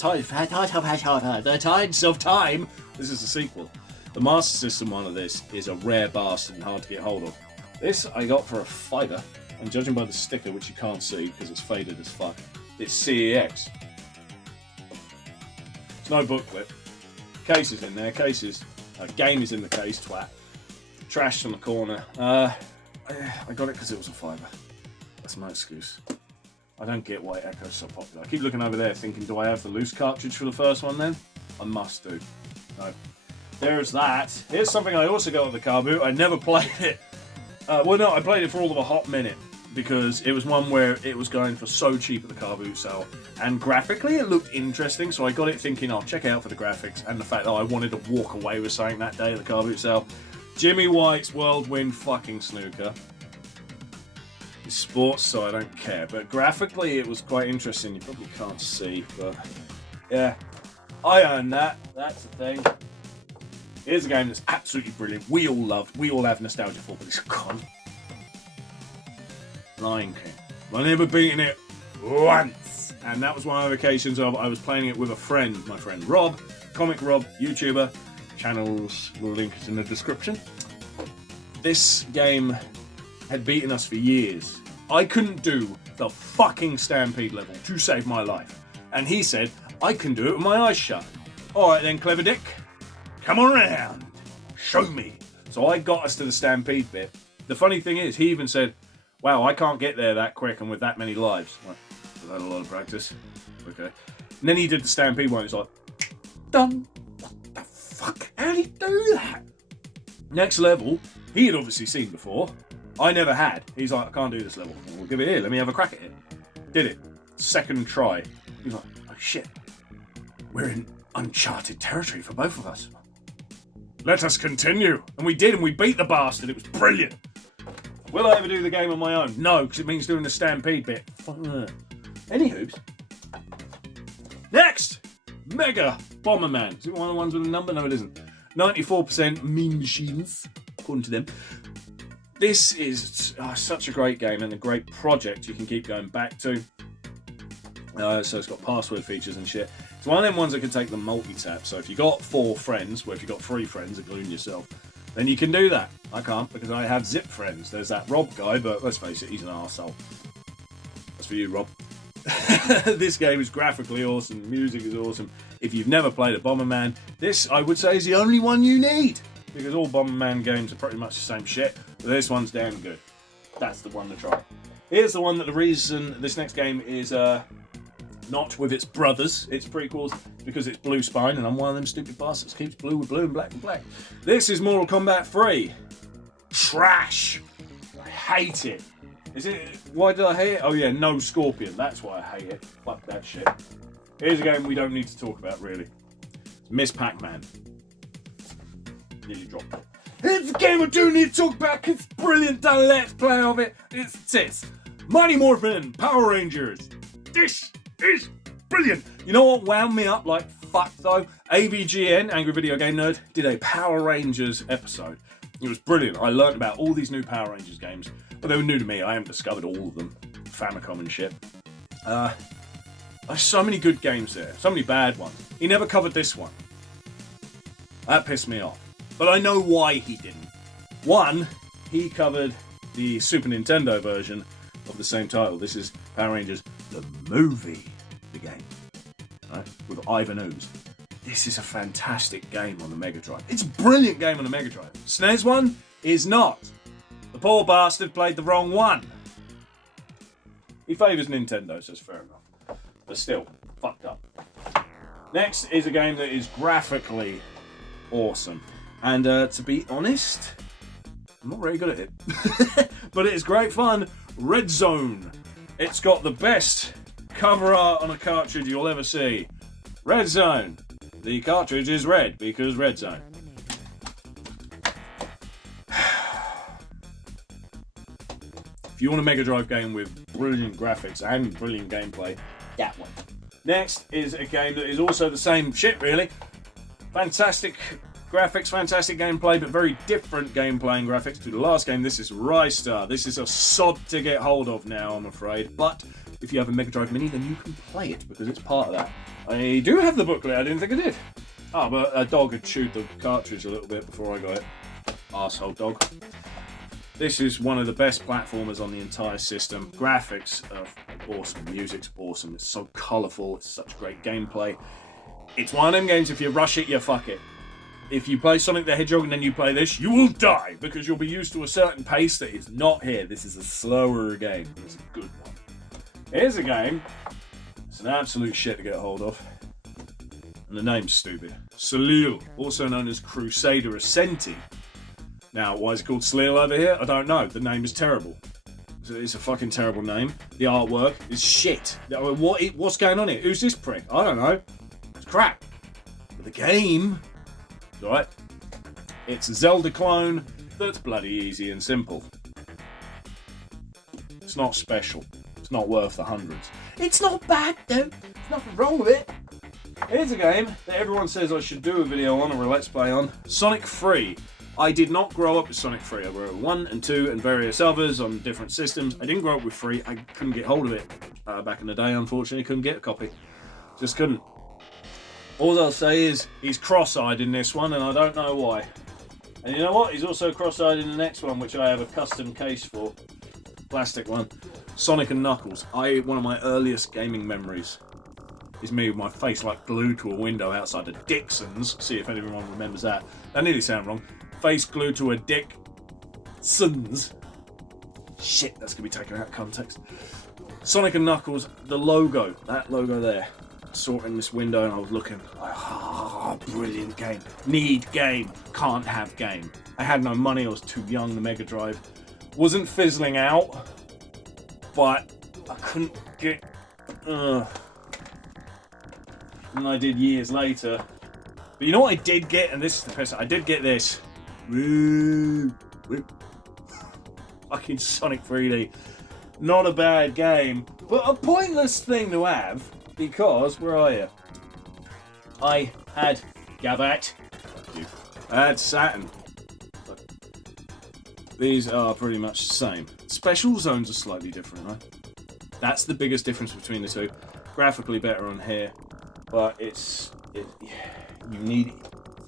Tides of Time. This is the sequel. The Master System one of this is a rare bastard and hard to get hold of. This I got for a £5, and judging by the sticker, which you can't see because it's faded as fuck, it's CEX. It's no booklet. Case is in there. Cases. Game is in the case. Twat. Trash on the corner. I got it because it was a £5. That's my excuse. I don't get why Echo's so popular. I keep looking over there thinking, do I have the loose cartridge for the first one then? I must do. No. There's that. Here's something I also got at the car boot. I never played it. Well, no, I played it for all of a hot minute because it was one where it was going for so cheap at the car boot sale. And graphically, it looked interesting, so I got it thinking, I'll check it out for the graphics and the fact that I wanted to walk away with something that day at the car boot sale. Jimmy White's Whirlwind fucking snooker. It's sports, so I don't care. But graphically, it was quite interesting. You probably can't see, but yeah. I earned that. That's the thing. Here's a game that's absolutely brilliant. We all loved. We all have nostalgia for, but it's gone. Lion King. I've never beaten it once. And that was one of the occasions of I was playing it with a friend, my friend Rob, Comic Rob, YouTuber. Channels will link it in the description. This game had beaten us for years. I couldn't do the fucking Stampede level to save my life. And he said, I can do it with my eyes shut. Alright then, clever dick. Come on around. Show me. So I got us to the stampede bit. The funny thing is, he even said, wow, I can't get there that quick and with that many lives. Like, I've had a lot of practice. Okay. And then he did the stampede one. It's like, done. What the fuck? How did he do that? Next level, he had obviously seen before. I never had. He's like, I can't do this level. We'll give it here. Let me have a crack at it. Did it. Second try. He's like, oh shit. We're in uncharted territory for both of us. Let us continue. And we did, and we beat the bastard. It was brilliant. Will I ever do the game on my own? No, because it means doing the stampede bit. Anywho. Next! Mega Bomberman. Is it one of the ones with a number? No, it isn't. 94% mean machines, according to them. This is such a great game and a great project you can keep going back to. So it's got password features and shit. It's one of them ones that can take the multi-tap. So if you got 4 friends, well, if you got 3 friends, including yourself, then you can do that. I can't because I have zip friends. There's that Rob guy, but let's face it, he's an arsehole. That's for you, Rob. This game is graphically awesome. Music is awesome. If you've never played a Bomberman, this, I would say, is the only one you need. Because all Bomberman games are pretty much the same shit. But this one's damn good. That's the one to try. Here's the one that the reason this next game is not with its brothers, its prequels, because it's Blue Spine, and I'm one of them stupid bastards keeps blue with blue and black with black. This is Mortal Kombat 3. Trash. I hate it. Is it? Why did I hate it? Oh yeah, no Scorpion. That's why I hate it. Fuck that shit. Here's a game we don't need to talk about, really. It's Miss Pac-Man. Nearly dropped it. It's a game I do need to talk about because it's brilliant. Done a let's play of it. It's tits. Mighty Morphin Power Rangers. This is brilliant. You know what wound me up like fuck though? AVGN, Angry Video Game Nerd, did a Power Rangers episode. It was brilliant. I learned about all these new Power Rangers games, but they were new to me. I haven't discovered all of them. Famicom and shit. There's so many good games there. So many bad ones. He never covered this one. That pissed me off. But I know why he didn't. One, he covered the Super Nintendo version of the same title. This is Power Rangers, the movie, the game, right? With Ivan Ooze. This is a fantastic game on the Megadrive. It's a brilliant game on the Megadrive. SNES one is not. The poor bastard played the wrong one. He favours Nintendo, so it's fair enough. But still, fucked up. Next is a game that is graphically awesome. And to be honest, I'm not very good at it. But it is great fun. Red Zone. It's got the best cover art on a cartridge you'll ever see. Red Zone. The cartridge is red because Red Zone. If you want a Mega Drive game with brilliant graphics and brilliant gameplay, that one. Next is a game that is also the same shit, really. Fantastic graphics, fantastic gameplay, but very different gameplay and graphics to the last game. This is Rise Star. This is a sod to get hold of now, I'm afraid. But if you have a Mega Drive Mini, then you can play it because it's part of that. I do have the booklet. I didn't think I did. Oh, but a dog had chewed the cartridge a little bit before I got it. Arsehole dog. This is one of the best platformers on the entire system. Graphics are awesome. Music's awesome. It's so colourful. It's such great gameplay. It's one of them games, if you rush it, you fuck it. If you play Sonic the Hedgehog and then you play this, you will die because you'll be used to a certain pace that is not here. This is a slower game. It's a good one. Here's a game. It's an absolute shit to get a hold of. And the name's stupid. Salil, also known as Crusader Ascenti. Now, why is it called Salil over here? I don't know. The name is terrible. It's a fucking terrible name. The artwork is shit. What's going on here? Who's this prick? I don't know. It's crap. But the game... Right? It's a Zelda clone that's bloody easy and simple. It's not special. It's not worth the hundreds. It's not bad though. There's nothing wrong with it. Here's a game that everyone says I should do a video on or a let's play on. Sonic 3. I did not grow up with Sonic 3. I grew up with 1 and 2 and various others on different systems. I didn't grow up with 3. I couldn't get hold of it back in the day, unfortunately. Couldn't get a copy. Just couldn't. All I'll say is he's cross-eyed in this one, and I don't know why. And you know what? He's also cross-eyed in the next one, which I have a custom case for. Plastic one. Sonic and Knuckles. One of my earliest gaming memories. is me with my face like glued to a window outside of Dixon's. See if anyone remembers that. That nearly sounded wrong. Face glued to a Dixon's. Shit, that's gonna be taken out of context. Sonic and Knuckles, the logo, that logo there. I saw it in this window and I was looking, like, brilliant game. Need game, can't have game. I had no money, I was too young, the Mega Drive wasn't fizzling out, but I couldn't get, and I did years later. But you know what I did get, and this is the piss, I did get this. Fucking Sonic 3D. Not a bad game, but a pointless thing to have, because, where are you? I had Gavat. I had Saturn. These are pretty much the same. Special zones are slightly different, right? That's the biggest difference between the two. Graphically better on here, but you need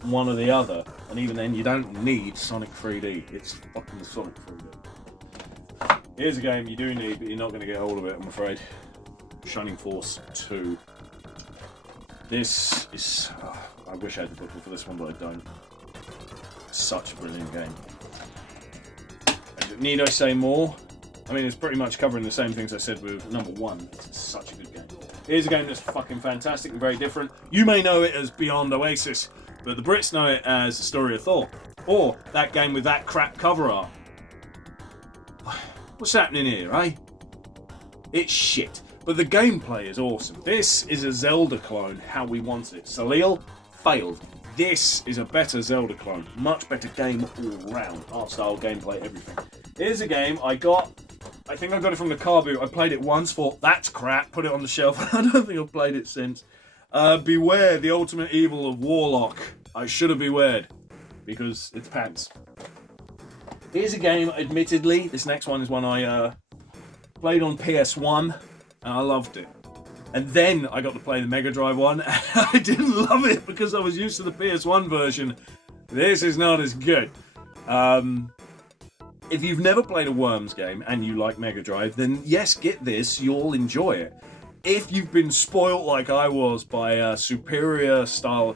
one or the other, and even then you don't need Sonic 3D. It's fucking Sonic 3D. Here's a game you do need, but you're not going to get hold of it, I'm afraid. Shining Force 2. This is... I wish I had the booklet for this one, but I don't. Such a brilliant game. And need I say more? I mean, it's pretty much covering the same things I said with number 1. It's such a good game. Here's a game that's fucking fantastic and very different. You may know it as Beyond Oasis, but the Brits know it as The Story of Thor. Or that game with that crap cover art. What's happening here, eh? It's shit. But the gameplay is awesome. This is a Zelda clone, how we want it. Salil failed. This is a better Zelda clone. Much better game all round. Art style, gameplay, everything. Here's a game I got. I think I got it from the car boot. I played it once, thought, that's crap, put it on the shelf. I don't think I've played it since. Beware the ultimate evil of Warlock. I should have bewared, because it's pants. Here's a game, admittedly, this next one is one I played on PS1, and I loved it. And then I got to play the Mega Drive one, and I didn't love it because I was used to the PS1 version. This is not as good. If you've never played a Worms game and you like Mega Drive, then yes, get this, you'll enjoy it. If you've been spoilt like I was by a superior style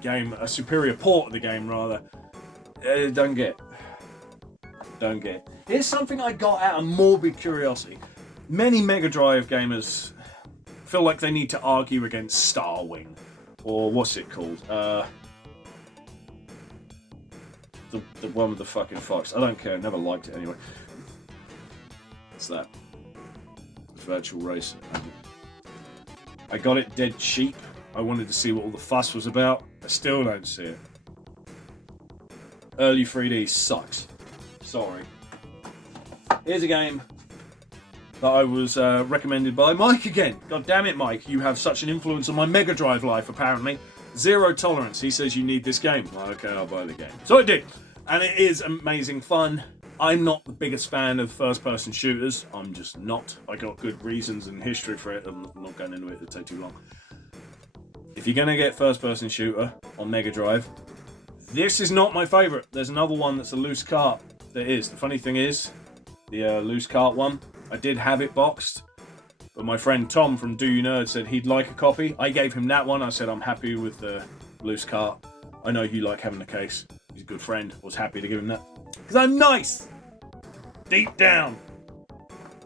game, a superior port of the game rather, don't get. Don't get. Here's something I got out of morbid curiosity. Many Mega Drive gamers feel like they need to argue against Starwing, or what's it called? The one with the fucking fox. I don't care. Never liked it anyway. What's that? Virtual Racer. I got it dead cheap. I wanted to see what all the fuss was about. I still don't see it. Early 3D sucks. Sorry. Here's a game that I was recommended by Mike again. God damn it, Mike. You have such an influence on my Mega Drive life, apparently. Zero Tolerance. He says you need this game. Well, okay, I'll buy the game. So I did. And it is amazing fun. I'm not the biggest fan of first-person shooters. I'm just not. I got good reasons and history for it. I'm not going into it. It'll take too long. If you're going to get first-person shooter on Mega Drive, this is not my favourite. There's another one that's a loose cart. There is. The funny thing is, the loose cart one, I did have it boxed, but my friend Tom from Do You Nerd said he'd like a copy. I gave him that one. I said I'm happy with the loose cart. I know you like having the case. He's a good friend. I was happy to give him that. Because I'm nice! Deep down.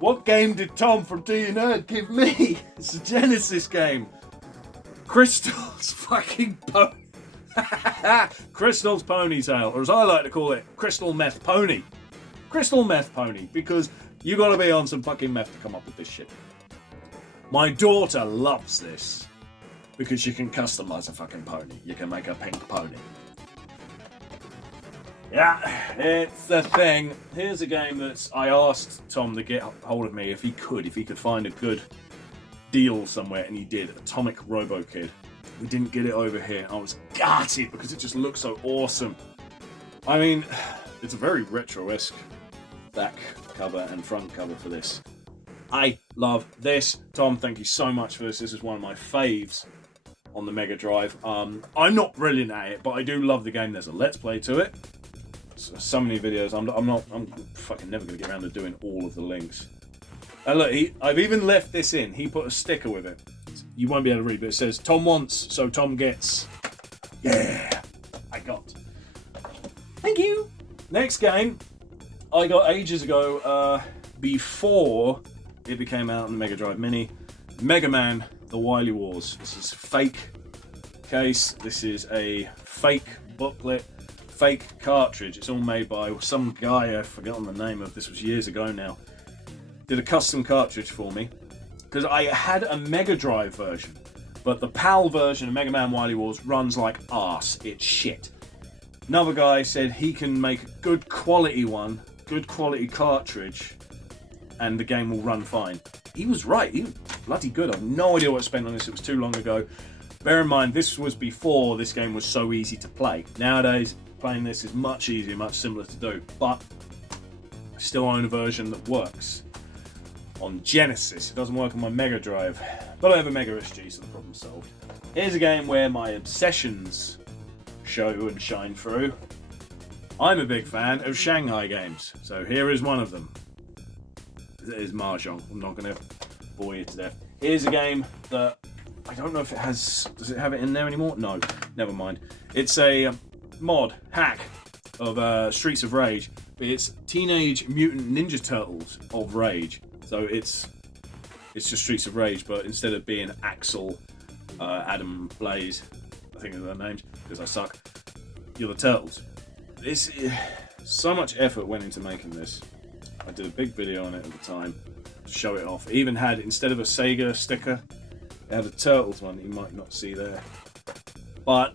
What game did Tom from Do You Nerd give me? It's a Genesis game. Crystal's fucking pony. Crystal's Ponytail, or as I like to call it, Crystal Meth Pony. Crystal Meth Pony, because you gotta be on some fucking meth to come up with this shit. My daughter loves this, because you can customize a fucking pony. You can make a pink pony. Yeah, it's a thing. Here's a game that I asked Tom to get hold of me if he could find a good deal somewhere, and he did. Atomic Robo Kid. We didn't get it over here. I was gutted because it just looks so awesome. I mean, it's a very retro-esque back cover and front cover for this. I love this. Tom, thank you so much for this. This is one of my faves on the Mega Drive. I'm not brilliant at it, but I do love the game. There's a Let's Play to it. So many videos. I'm fucking never going to get around to doing all of the links. And look, I've even left this in. He put a sticker with it. It's you won't be able to read, but it says Tom wants, so Tom gets. Yeah, I got. Thank you. Next game, I got ages ago, before it became out on the Mega Drive Mini. Mega Man: The Wily Wars. This is fake case. This is a fake booklet, fake cartridge. It's all made by some guy, I've forgotten the name of. This was years ago now. Did a custom cartridge for me because I had a Mega Drive version, but the PAL version of Mega Man Wily Wars runs like arse. It's shit. Another guy said he can make a good quality one, good quality cartridge, and the game will run fine. He was right. He was bloody good. I've no idea what I spent on this. It was too long ago. Bear in mind, this was before this game was so easy to play. Nowadays, playing this is much easier, much simpler to do, but I still own a version that works on Genesis. It doesn't work on my Mega Drive, but I have a Mega SG, so the problem's solved. Here's a game where my obsessions show and shine through. I'm a big fan of Shanghai games, so here is one of them. It is Mahjong. I'm not going to bore you to death. Here's a game that I don't know if it has. Does it have it in there anymore? No, never mind. It's a mod hack of Streets of Rage, but it's Teenage Mutant Ninja Turtles of Rage. So it's just Streets of Rage, but instead of being Axel, Adam, Blaze, I think are their names because I suck, you're the Turtles. This so much effort went into making this. I did a big video on it at the time to show it off. It even had, instead of a Sega sticker, it had a Turtles one that you might not see there. But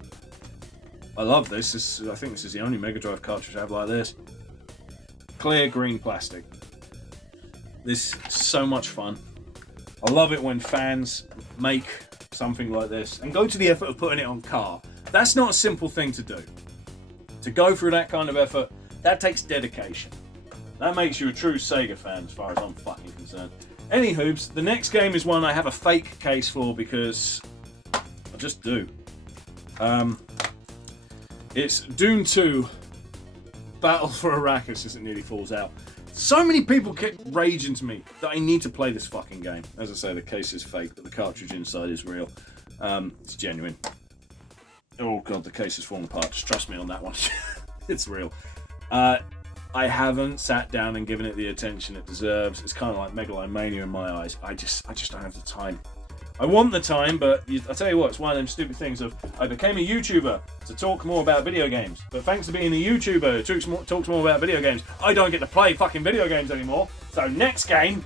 I love this. I think this is the only Mega Drive cartridge I have like this. Clear green plastic. This is so much fun. I love it when fans make something like this and go to the effort of putting it on car. That's not a simple thing to do. To go through that kind of effort, that takes dedication. That makes you a true Sega fan as far as I'm fucking concerned. Anywho, the next game is one I have a fake case for because I just do. It's Doom 2 Battle for Arrakis as it nearly falls out. So many people keep raging to me that I need to play this fucking game. As I say, the case is fake, but the cartridge inside is real. It's genuine. Oh god, the case is falling apart. Just trust me on that one. It's real. I haven't sat down and given it the attention it deserves. It's kind of like megalomania in my eyes. I just don't have the time. I want the time, but I tell you what, it's one of them stupid things of I became a YouTuber to talk more about video games. But thanks to being a YouTuber who talks more about video games, I don't get to play fucking video games anymore. So next game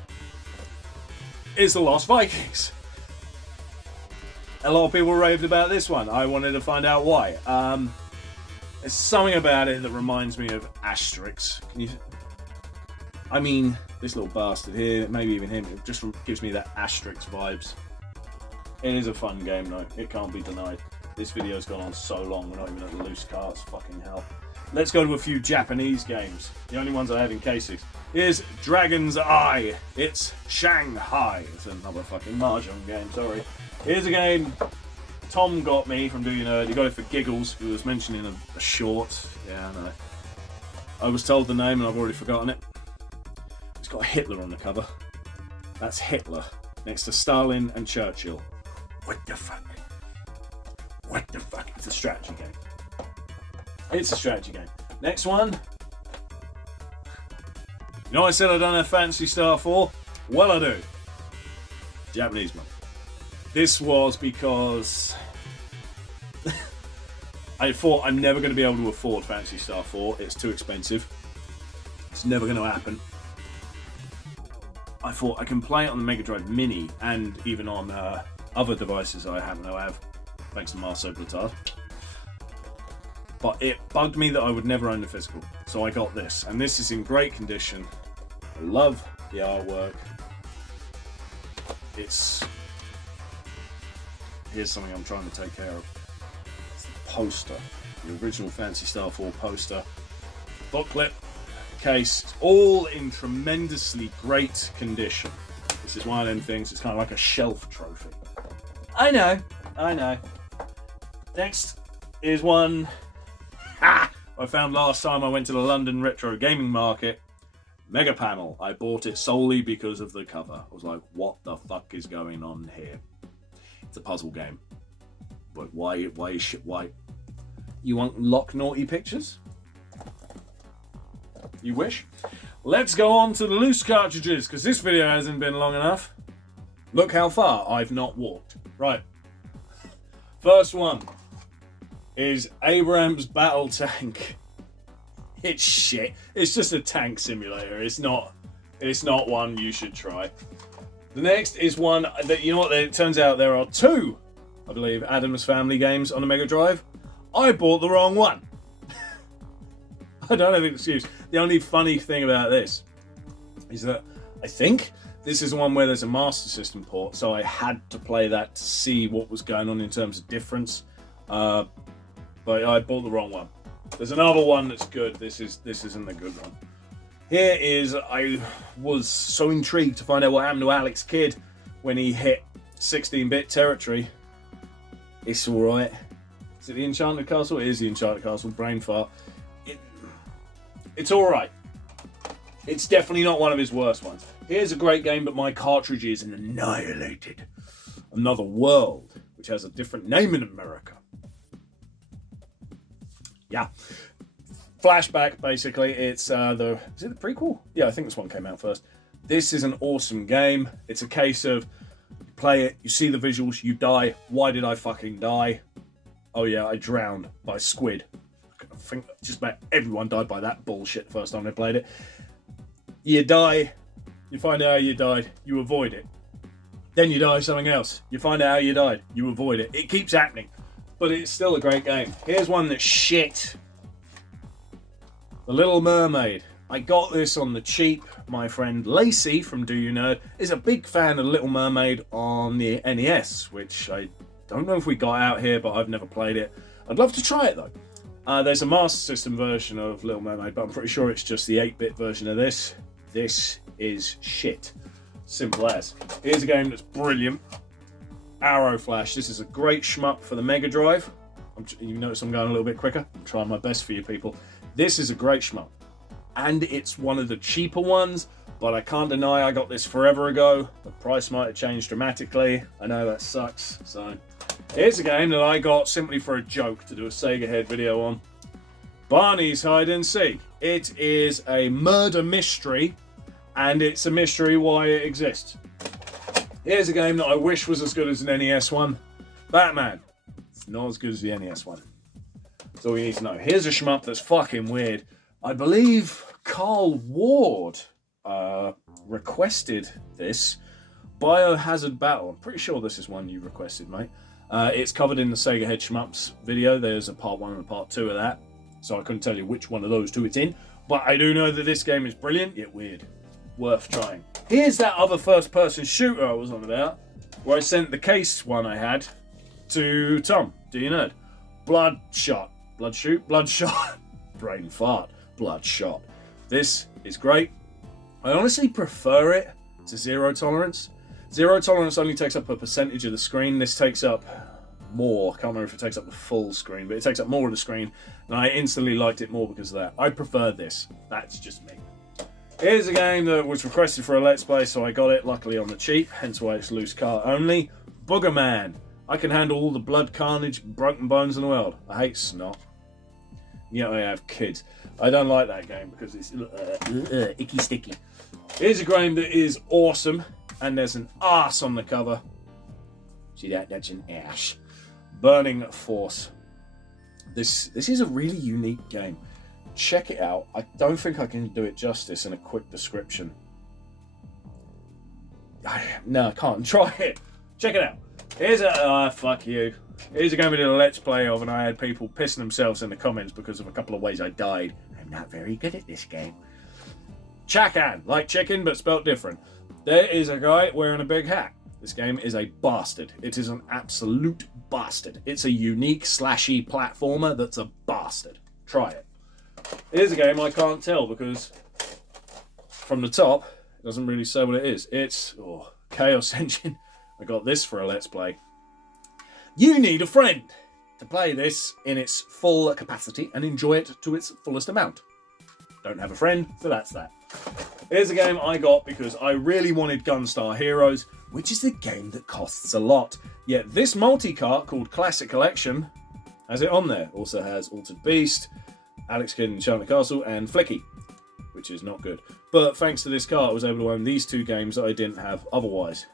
is The Lost Vikings. A lot of people raved about this one. I wanted to find out why. There's something about it that reminds me of Asterix. I mean, this little bastard here, maybe even him, it just gives me that Asterix vibes. It is a fun game though, it can't be denied. This video's gone on so long, we're not even at the loose carts, fucking hell. Let's go to a few Japanese games, the only ones I have in cases. Here's Dragon's Eye. It's Shanghai. It's another fucking Mahjong game, sorry. Here's a game Tom got me from doing he got it for giggles. He was mentioning a short. Yeah, I know. I was told the name and I've already forgotten it. It's got Hitler on the cover. That's Hitler next to Stalin and Churchill. What the fuck? What the fuck? It's a strategy game. It's a strategy game. Next one. You know I said I don't have Phantasy Star 4? Well, I do. Japanese one. This was because I thought I'm never going to be able to afford Phantasy Star 4. It's too expensive. It's never going to happen. I thought I can play it on the Mega Drive Mini and even on other devices I happen to have, thanks to Marceau Blatard. But it bugged me that I would never own the physical. So I got this, and this is in great condition. I love the artwork. Here's something I'm trying to take care of. It's the poster. The original Phantasy Star 4 poster. Booklet. Case. It's all in tremendously great condition. This is one of them things, it's kind of like a shelf trophy. I know. Next is one I found last time I went to the London Retro Gaming Market. Mega Panel. I bought it solely because of the cover. I was like, what the fuck is going on here? It's a puzzle game. But why? You want lock naughty pictures? You wish? Let's go on to the loose cartridges, because this video hasn't been long enough. Look how far I've not walked. Right. First one is Abraham's Battle Tank. It's shit. It's just a tank simulator. It's not one you should try. The next is one that, you know what, it turns out there are two, I believe, Addams Family games on the Mega Drive. I bought the wrong one. I don't have an excuse. The only funny thing about this is that I think this is one where there's a Master System port, so I had to play that to see what was going on in terms of difference. But I bought the wrong one. There's another one that's good. This isn't a good one. Here is, I was so intrigued to find out what happened to Alex Kidd when he hit 16-bit territory. It's alright. Is it the Enchanted Castle? It is the Enchanted Castle. Brain fart. It's alright. It's definitely not one of his worst ones. Here's a great game, but my cartridge is annihilated. Another World, which has a different name in America. Yeah. Flashback, basically. It's is it the prequel? Yeah, I think this one came out first. This is an awesome game. It's a case of you play it, you see the visuals, you die. Why did I fucking die? Oh yeah, I drowned by a squid. I think just about everyone died by that bullshit the first time they played it. You die, you find out how you died, you avoid it. Then you die of something else. You find out how you died, you avoid it. It keeps happening, but it's still a great game. Here's one that's shit. The Little Mermaid. I got this on the cheap. My friend Lacey from Do You Nerd is a big fan of The Little Mermaid on the NES, which I don't know if we got out here, but I've never played it. I'd love to try it though. There's a Master System version of Little Mermaid, but I'm pretty sure it's just the 8-bit version of this. This is shit. Simple as. Here's a game that's brilliant. Arrow Flash. This is a great shmup for the Mega Drive. You notice I'm going a little bit quicker. I'm trying my best for you people. This is a great shmup. And it's one of the cheaper ones, but I can't deny I got this forever ago. The price might have changed dramatically. I know that sucks. So here's a game that I got simply for a joke to do a Sega Head video on. Barney's Hide and Seek. It is a murder mystery, and it's a mystery why it exists. Here's a game that I wish was as good as an NES one. Batman. It's not as good as the NES one. That's all you need to know. Here's a shmup that's fucking weird. I believe Carl Ward requested this. Biohazard Battle. I'm pretty sure this is one you requested, mate. It's covered in the Sega Head Shmups video. There's a part 1 and a part 2 of that. So I couldn't tell you which one of those two it's in. But I do know that this game is brilliant, yet weird. Worth trying. Here's that other first-person shooter I was on about, where I sent the case one I had to Tom, Do You Nerd? Bloodshot. Bloodshoot? Bloodshot. Brain fart. Bloodshot. This is great. I honestly prefer it to Zero Tolerance. Zero Tolerance only takes up a percentage of the screen. This takes up more. I can't remember if it takes up the full screen, but it takes up more of the screen, and I instantly liked it more because of that. I prefer this. That's just me. Here's a game that was requested for a Let's Play, so I got it, luckily on the cheap, hence why it's loose cart only. Boogerman. I can handle all the blood, carnage, broken bones in the world. I hate snot. Yeah, I have kids. I don't like that game because it's icky sticky. Here's a game that is awesome, and there's an arse on the cover. See that? That's an ash. Burning Force. This is a really unique game. Check it out. I don't think I can do it justice in a quick description. No, I can't. Try it. Check it out. Here's a... fuck you. Here's a game we did a Let's Play of, and I had people pissing themselves in the comments because of a couple of ways I died. I'm not very good at this game. Chakan. Like chicken, but spelt different. There is a guy wearing a big hat. This game is a bastard. It is an absolute bastard. It's a unique slashy platformer that's a bastard. Try it. Here's a game I can't tell because from the top, it doesn't really say what it is. It's Chaos Engine. I got this for a Let's Play. You need a friend to play this in its full capacity and enjoy it to its fullest amount. Don't have a friend, so that's that. Here's a game I got because I really wanted Gunstar Heroes, which is a game that costs a lot. Yet this multi-cart called Classic Collection has it on there. Also has Altered Beast, Alex Kidd in Enchanted Castle, and Flicky, which is not good. But thanks to this cart, I was able to own these 2 games that I didn't have otherwise.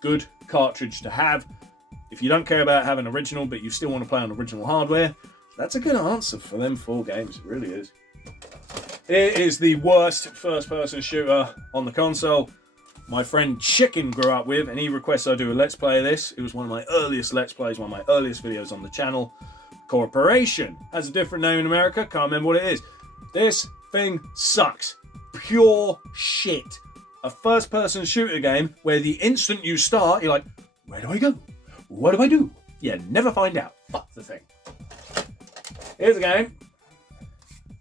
Good cartridge to have. If you don't care about having original, but you still want to play on original hardware, that's a good answer for them 4 games. It really is. It is the worst first-person shooter on the console my friend Chicken grew up with, and he requests I do a Let's Play of this. It was one of my earliest Let's Plays, one of my earliest videos on the channel. Corporation has a different name in America. Can't remember what it is. This thing sucks. Pure shit. A first-person shooter game where the instant you start, you're like, where do I go? What do I do? You never find out. Fuck the thing. Here's a game.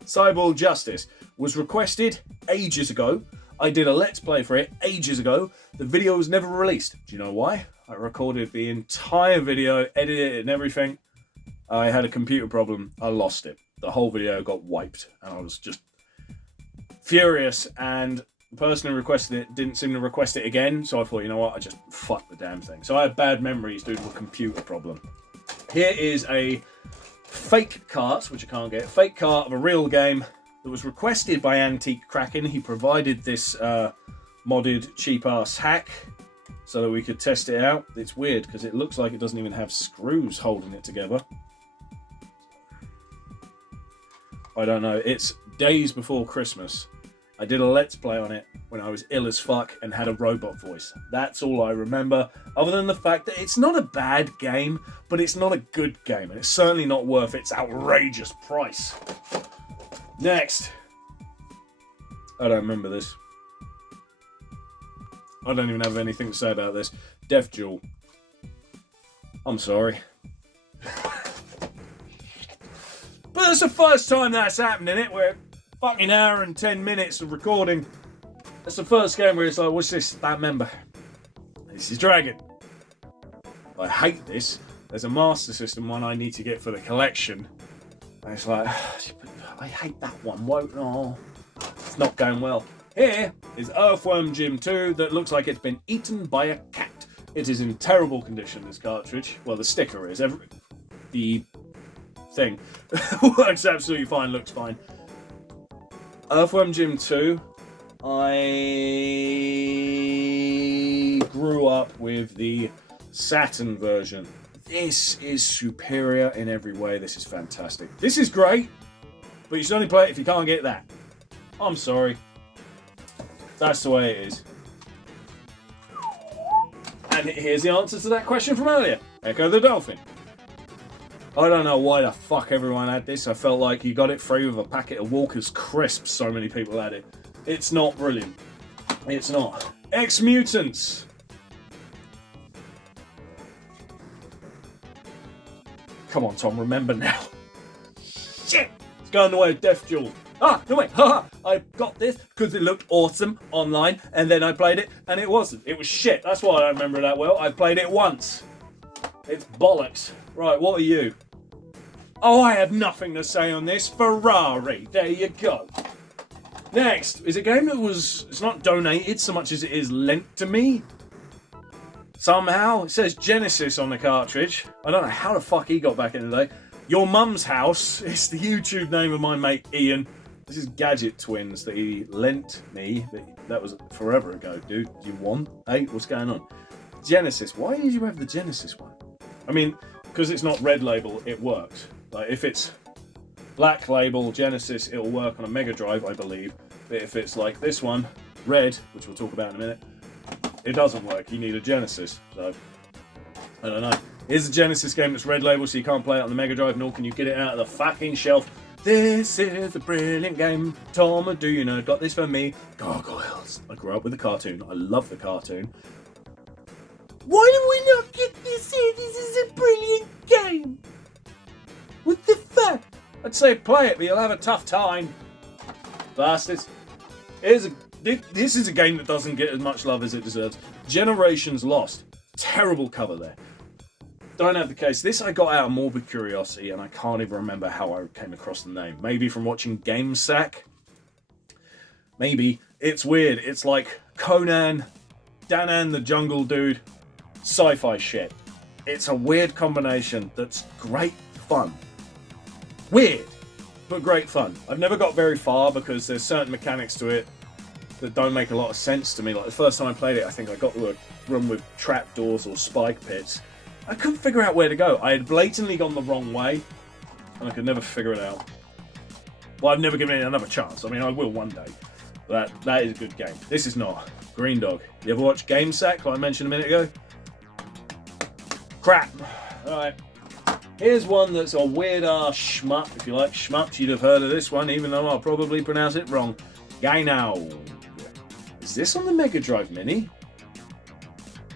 Cyborg Justice was requested ages ago. I did a Let's Play for it ages ago. The video was never released. Do you know why? I recorded the entire video, edited it and everything. I had a computer problem. I lost it. The whole video got wiped and I was just furious, and the person who requested it didn't seem to request it again, so I thought, you know what, I just fucked the damn thing. So I had bad memories due to a computer problem. Here is a fake cart, which I can't get, fake cart of a real game that was requested by Antique Kraken. He provided this modded cheap-ass hack so that we could test it out. It's weird because it looks like it doesn't even have screws holding it together. I don't know. It's days before Christmas. I did a Let's Play on it when I was ill as fuck and had a robot voice. That's all I remember, other than the fact that it's not a bad game, but it's not a good game, and it's certainly not worth its outrageous price. Next. I don't remember this. I don't even have anything to say about this. Death Duel. I'm sorry. But it's the first time that's happened in it, where fucking hour and 10 minutes of recording. That's the first game where it's like, what's this? That member. This is Dragon. I hate this. There's a Master System one I need to get for the collection. And it's like, I hate that one. Won't, oh, it's not going well. Here is Earthworm Jim 2 that looks like it's been eaten by a cat. It is in terrible condition, this cartridge. Well, the sticker is. The thing works absolutely fine, looks fine. Earthworm Jim 2, I grew up with the Saturn version. This is superior in every way. This is fantastic. This is great, but you should only play it if you can't get that. I'm sorry. That's the way it is. And here's the answer to that question from earlier. Echo the Dolphin. I don't know why the fuck everyone had this. I felt like you got it free with a packet of Walker's Crisps. So many people had it. It's not brilliant. It's not. Ex-Mutants. Come on, Tom, remember now. Shit! It's going the way of Death Duel. Ah, no wait, haha! I got this because it looked awesome online, and then I played it, and it wasn't. It was shit. That's why I don't remember it that well. I played it once. It's bollocks. Right, what are you? Oh, I have nothing to say on this. Ferrari. There you go. Next is a game that it's not donated so much as it is lent to me. Somehow. It says Genesis on the cartridge. I don't know how the fuck he got back in the day. Your Mum's House. It's the YouTube name of my mate Ian. This is Gadget Twins that he lent me. That was forever ago, dude. You want? Hey, what's going on? Genesis. Why did you have the Genesis one? I mean, because it's not red label, it works. Like, if it's black label Genesis, it'll work on a Megadrive, I believe. But if it's like this one, red, which we'll talk about in a minute, it doesn't work. You need a Genesis. So, I don't know. Here's a Genesis game that's red label, so you can't play it on the Megadrive, nor can you get it out of the fucking shelf. This is a brilliant game. Tom, do you know? Got this for me. Gargoyles. I grew up with the cartoon. I love the cartoon. Why do we not get this here? This is a brilliant game. What the fuck? I'd say play it, but you'll have a tough time. Bastards. This is a game that doesn't get as much love as it deserves. Generations Lost. Terrible cover there. Don't have the case. This I got out of morbid curiosity, and I can't even remember how I came across the name. Maybe from watching GameSack. Maybe. It's weird. It's like Conan Danan the Jungle Dude, sci-fi shit. It's a weird combination that's great fun. Weird, but great fun. I've never got very far because there's certain mechanics to it that don't make a lot of sense to me. Like the first time I played it, I think I got to a room with trapdoors or spike pits. I couldn't figure out where to go. I had blatantly gone the wrong way, and I could never figure it out. Well, I've never given it another chance. I mean, I will one day. But that is a good game. This is not. Green Dog. You ever watch Game Sack, like I mentioned a minute ago? Crap. Alright. Here's one that's a weird-ass shmup. If you like shmups, you'd have heard of this one, even though I'll probably pronounce it wrong. Gaino. Is this on the Mega Drive Mini?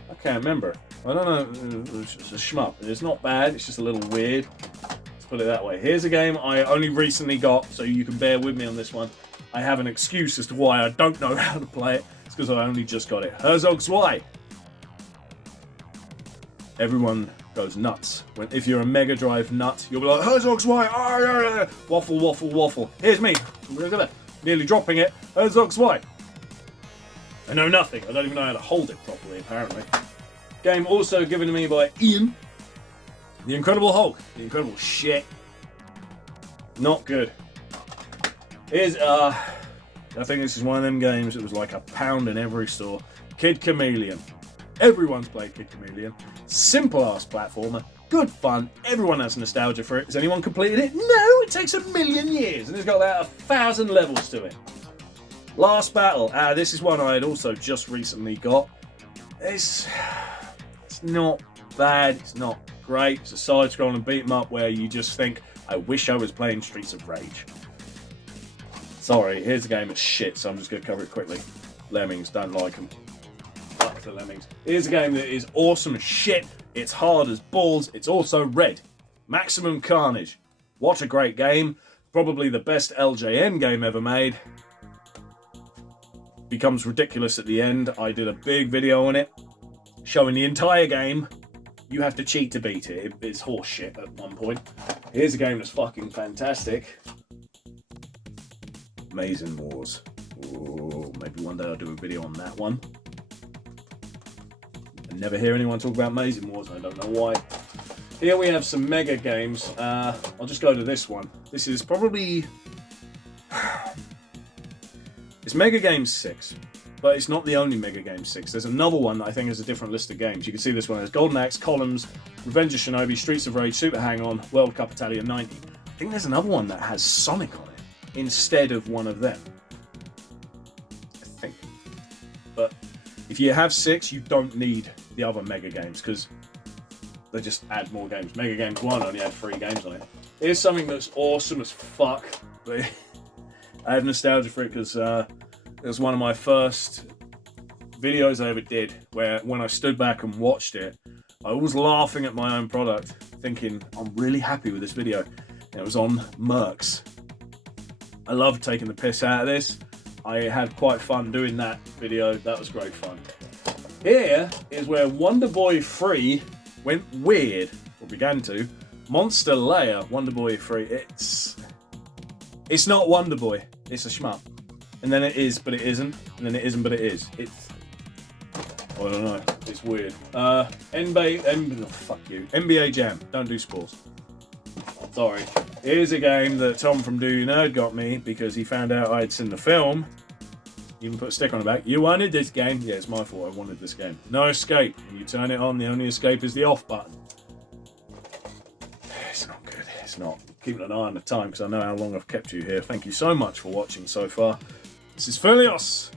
I can't remember. I don't know. It's just a shmup. It's not bad. It's just a little weird. Let's put it that way. Here's a game I only recently got, so you can bear with me on this one. I have an excuse as to why I don't know how to play it. It's because I only just got it. Herzog Zwei. Everyone goes nuts. If you're a Mega Drive nut, you'll be like, Herzog Zwei. Oh, yeah, yeah. Waffle, waffle, waffle. Here's me. Look at that. Nearly dropping it. Herzog Zwei. I know nothing. I don't even know how to hold it properly, apparently. Game also given to me by Ian. The Incredible Hulk. The Incredible shit. Not good. Here's, I think this is one of them games that was like £1 in every store. Kid Chameleon. Everyone's played Kid Chameleon. Simple-ass platformer. Good fun. Everyone has nostalgia for it. Has anyone completed it? No, it takes 1,000,000 years. And it's got about 1,000 levels to it. Last Battle. This is one I had also just recently got. It's not bad. It's not great. It's a side-scrolling beat-em-up where you just think, I wish I was playing Streets of Rage. Sorry, here's a game of shit, so I'm just going to cover it quickly. Lemmings, don't like them. Fuck the Lemmings. Here's a game that is awesome as shit. It's hard as balls. It's also red. Maximum Carnage. What a great game. Probably the best LJN game ever made. Becomes ridiculous at the end. I did a big video on it, showing the entire game. You have to cheat to beat it. It's horse shit at one point. Here's a game that's fucking fantastic. Amazing Wars. Ooh, maybe one day I'll do a video on that one. I never hear anyone talk about Amazing Wars, and I don't know why. Here we have some Mega games. I'll just go to this one. This is probably... It's Mega Games 6, but it's not the only Mega Games 6. There's another one that I think is a different list of games. You can see this one. There's Golden Axe, Columns, Revenge of Shinobi, Streets of Rage, Super Hang-On, World Cup Italia 90. I think there's another one that has Sonic on it instead of one of them. I think. But if you have 6, you don't need the other Mega Games because they just add more games. Mega Games 1 only had 3 games on it. Here's something that's awesome as fuck. But I have nostalgia for it because it was one of my first videos I ever did where when I stood back and watched it, I was laughing at my own product, thinking, I'm really happy with this video. And it was on Mercs. I loved taking the piss out of this. I had quite fun doing that video. That was great fun. Here is where Wonder Boy 3 went weird, or began to. Monster Lair, Wonder Boy 3. It's not Wonder Boy. It's a shmup. And then it is, but it isn't. And then it isn't, but it is. I don't know. It's weird. Fuck you. NBA Jam. Don't do sports. Sorry. Here's a game that Tom from Do You Nerd got me because he found out I'd seen the film. Even put a sticker on the back. You wanted this game? Yeah, it's my fault. I wanted this game. No escape. When you turn it on, the only escape is the off button. It's not good. It's not. Keeping an eye on the time because I know how long I've kept you here. Thank you so much for watching so far. This is Philios.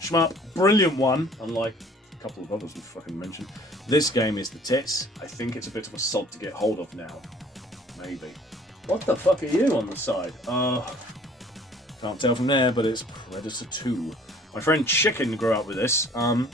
Shmup. Brilliant one. Unlike a couple of others we fucking mentioned. This game is the tits. I think it's a bit of a sod to get hold of now. Maybe. What the fuck are you on the side? Can't tell from there, but it's Predator 2. My friend Chicken grew up with this.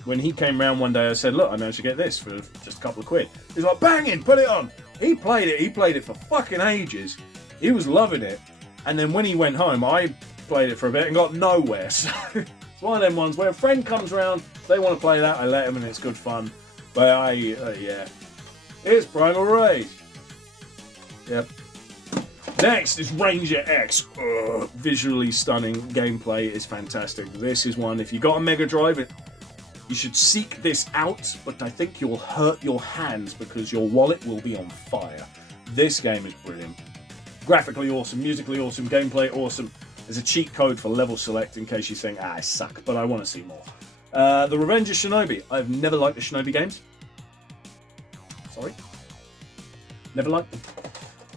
When he came round one day, I said, look, I managed to get this for just a couple of quid. He's like, banging, put it on. He played it for fucking ages. He was loving it. And then when he went home, I played it for a bit and got nowhere. So it's one of them ones where a friend comes round, they want to play that, I let them and it's good fun. But yeah. Here's Primal Rage. Yep. Next is Ranger X. Visually stunning. Gameplay is fantastic. This is one, if you got a Mega Drive, You should seek this out, but I think you'll hurt your hands because your wallet will be on fire. This game is brilliant. Graphically awesome, musically awesome, gameplay awesome. There's a cheat code for level select in case you think, I suck, but I want to see more. The Revenge of Shinobi. I've never liked the Shinobi games. Sorry. Never liked them.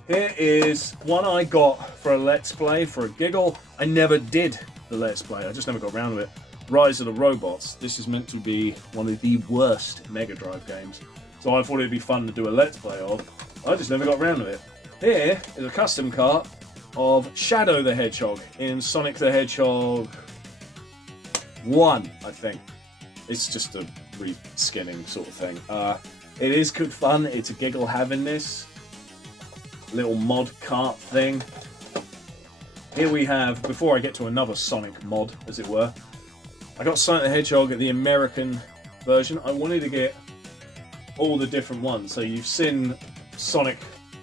Here is one I got for a Let's Play, for a giggle. I never did the Let's Play, I just never got around to it. Rise of the Robots. This is meant to be one of the worst Mega Drive games. So I thought it'd be fun to do a Let's Play of. I just never got around to it. Here is a custom cart of Shadow the Hedgehog in Sonic the Hedgehog 1, I think. It's just a reskinning sort of thing. It is good fun. It's a giggle having this little mod cart thing. Here we have, before I get to another Sonic mod, as it were, I got Sonic the Hedgehog at the American version. I wanted to get all the different ones. So you've seen Sonic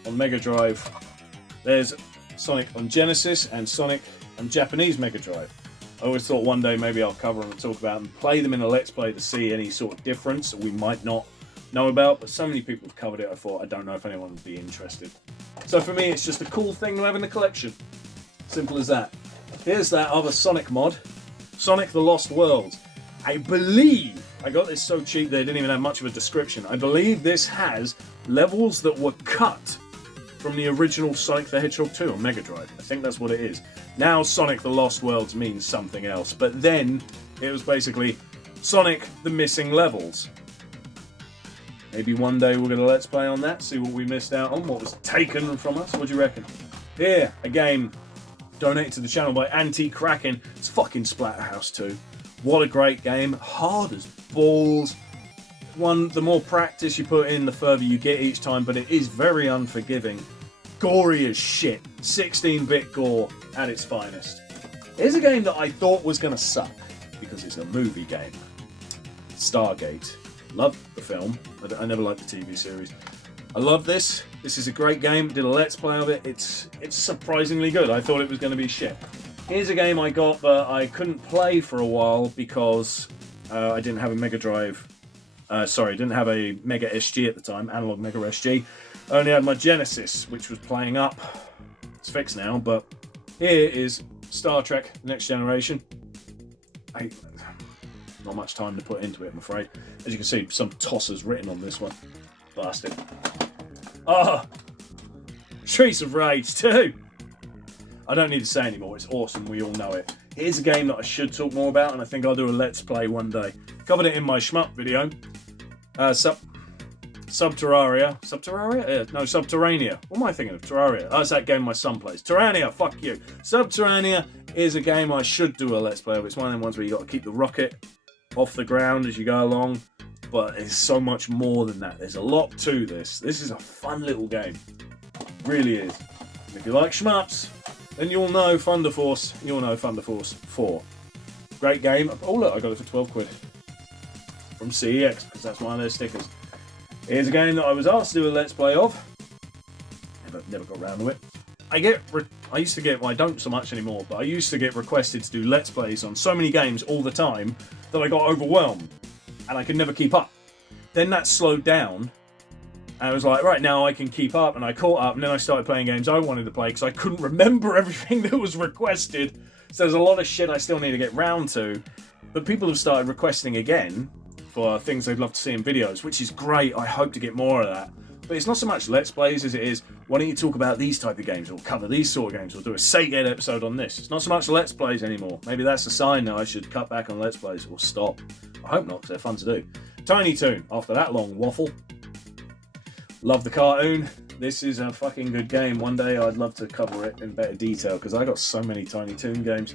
on Mega Drive. There's Sonic on Genesis and Sonic on Japanese Mega Drive. I always thought one day maybe I'll cover them and talk about them, play them in a Let's Play to see any sort of difference that we might not know about, but so many people have covered it, I thought I don't know if anyone would be interested. So for me, it's just a cool thing to have in the collection. Simple as that. Here's that other Sonic mod, Sonic the Lost World. I believe, I got this so cheap they didn't even have much of a description. I believe this has levels that were cut from the original Sonic the Hedgehog 2 on Mega Drive. I think that's what it is. Now Sonic the Lost Worlds means something else, but then it was basically Sonic the Missing Levels. Maybe one day we'll get a Let's Play on that, see what we missed out on, what was taken from us. What do you reckon? Here, a game donated to the channel by Anti-Kraken. It's fucking Splatterhouse 2. What a great game. Hard as balls. The more practice you put in, the further you get each time, but it is very unforgiving. Gory as shit. 16-bit gore at its finest. Here's a game that I thought was going to suck, because it's a movie game. Stargate. Loved the film. I never liked the TV series. I love this. This is a great game. Did a Let's Play of it. It's surprisingly good. I thought it was going to be shit. Here's a game I got, but I couldn't play for a while because I didn't have a Mega Drive. Didn't have a Mega SG at the time, Analog Mega SG. I only had my Genesis, which was playing up. It's fixed now, but here is Star Trek Next Generation. Not much time to put into it, I'm afraid. As you can see, some tossers written on this one. Bastard. Ah! Streets of Rage 2! I don't need to say anymore, it's awesome, we all know it. Here's a game that I should talk more about, and I think I'll do a Let's Play one day. Covered it in my shmup video. Subterraria. Subterraria? No, Subterranea. What am I thinking of? Terraria. Oh, it's that game my son plays. Terrania, fuck you. Subterranea is a game I should do a Let's Play of. It's one of them ones where you got to keep the rocket off the ground as you go along. But it's so much more than that. There's a lot to this. This is a fun little game. Really is. And if you like shmups, then you'll know Thunder Force. You'll know Thunder Force 4. Great game. Oh look, I got it for 12 quid. From CEX, because that's one of their stickers. Here's a game that I was asked to do a Let's Play of. Never got around to it. I used to get, well I don't so much anymore, but I used to get requested to do Let's Plays on so many games all the time that I got overwhelmed. And I could never keep up. Then that slowed down. And I was like, right, now I can keep up. And I caught up, and then I started playing games I wanted to play because I couldn't remember everything that was requested. So there's a lot of shit I still need to get round to. But people have started requesting again for things they'd love to see in videos, which is great. I hope to get more of that. But it's not so much Let's Plays as it is, why don't you talk about these type of games, or cover these sort of games, or do a Sega HEAD episode on this. It's not so much Let's Plays anymore. Maybe that's a sign that I should cut back on Let's Plays, or stop. I hope not, because they're fun to do. Tiny Toon, after that long waffle. Love the cartoon. This is a fucking good game. One day I'd love to cover it in better detail, because I got so many Tiny Toon games.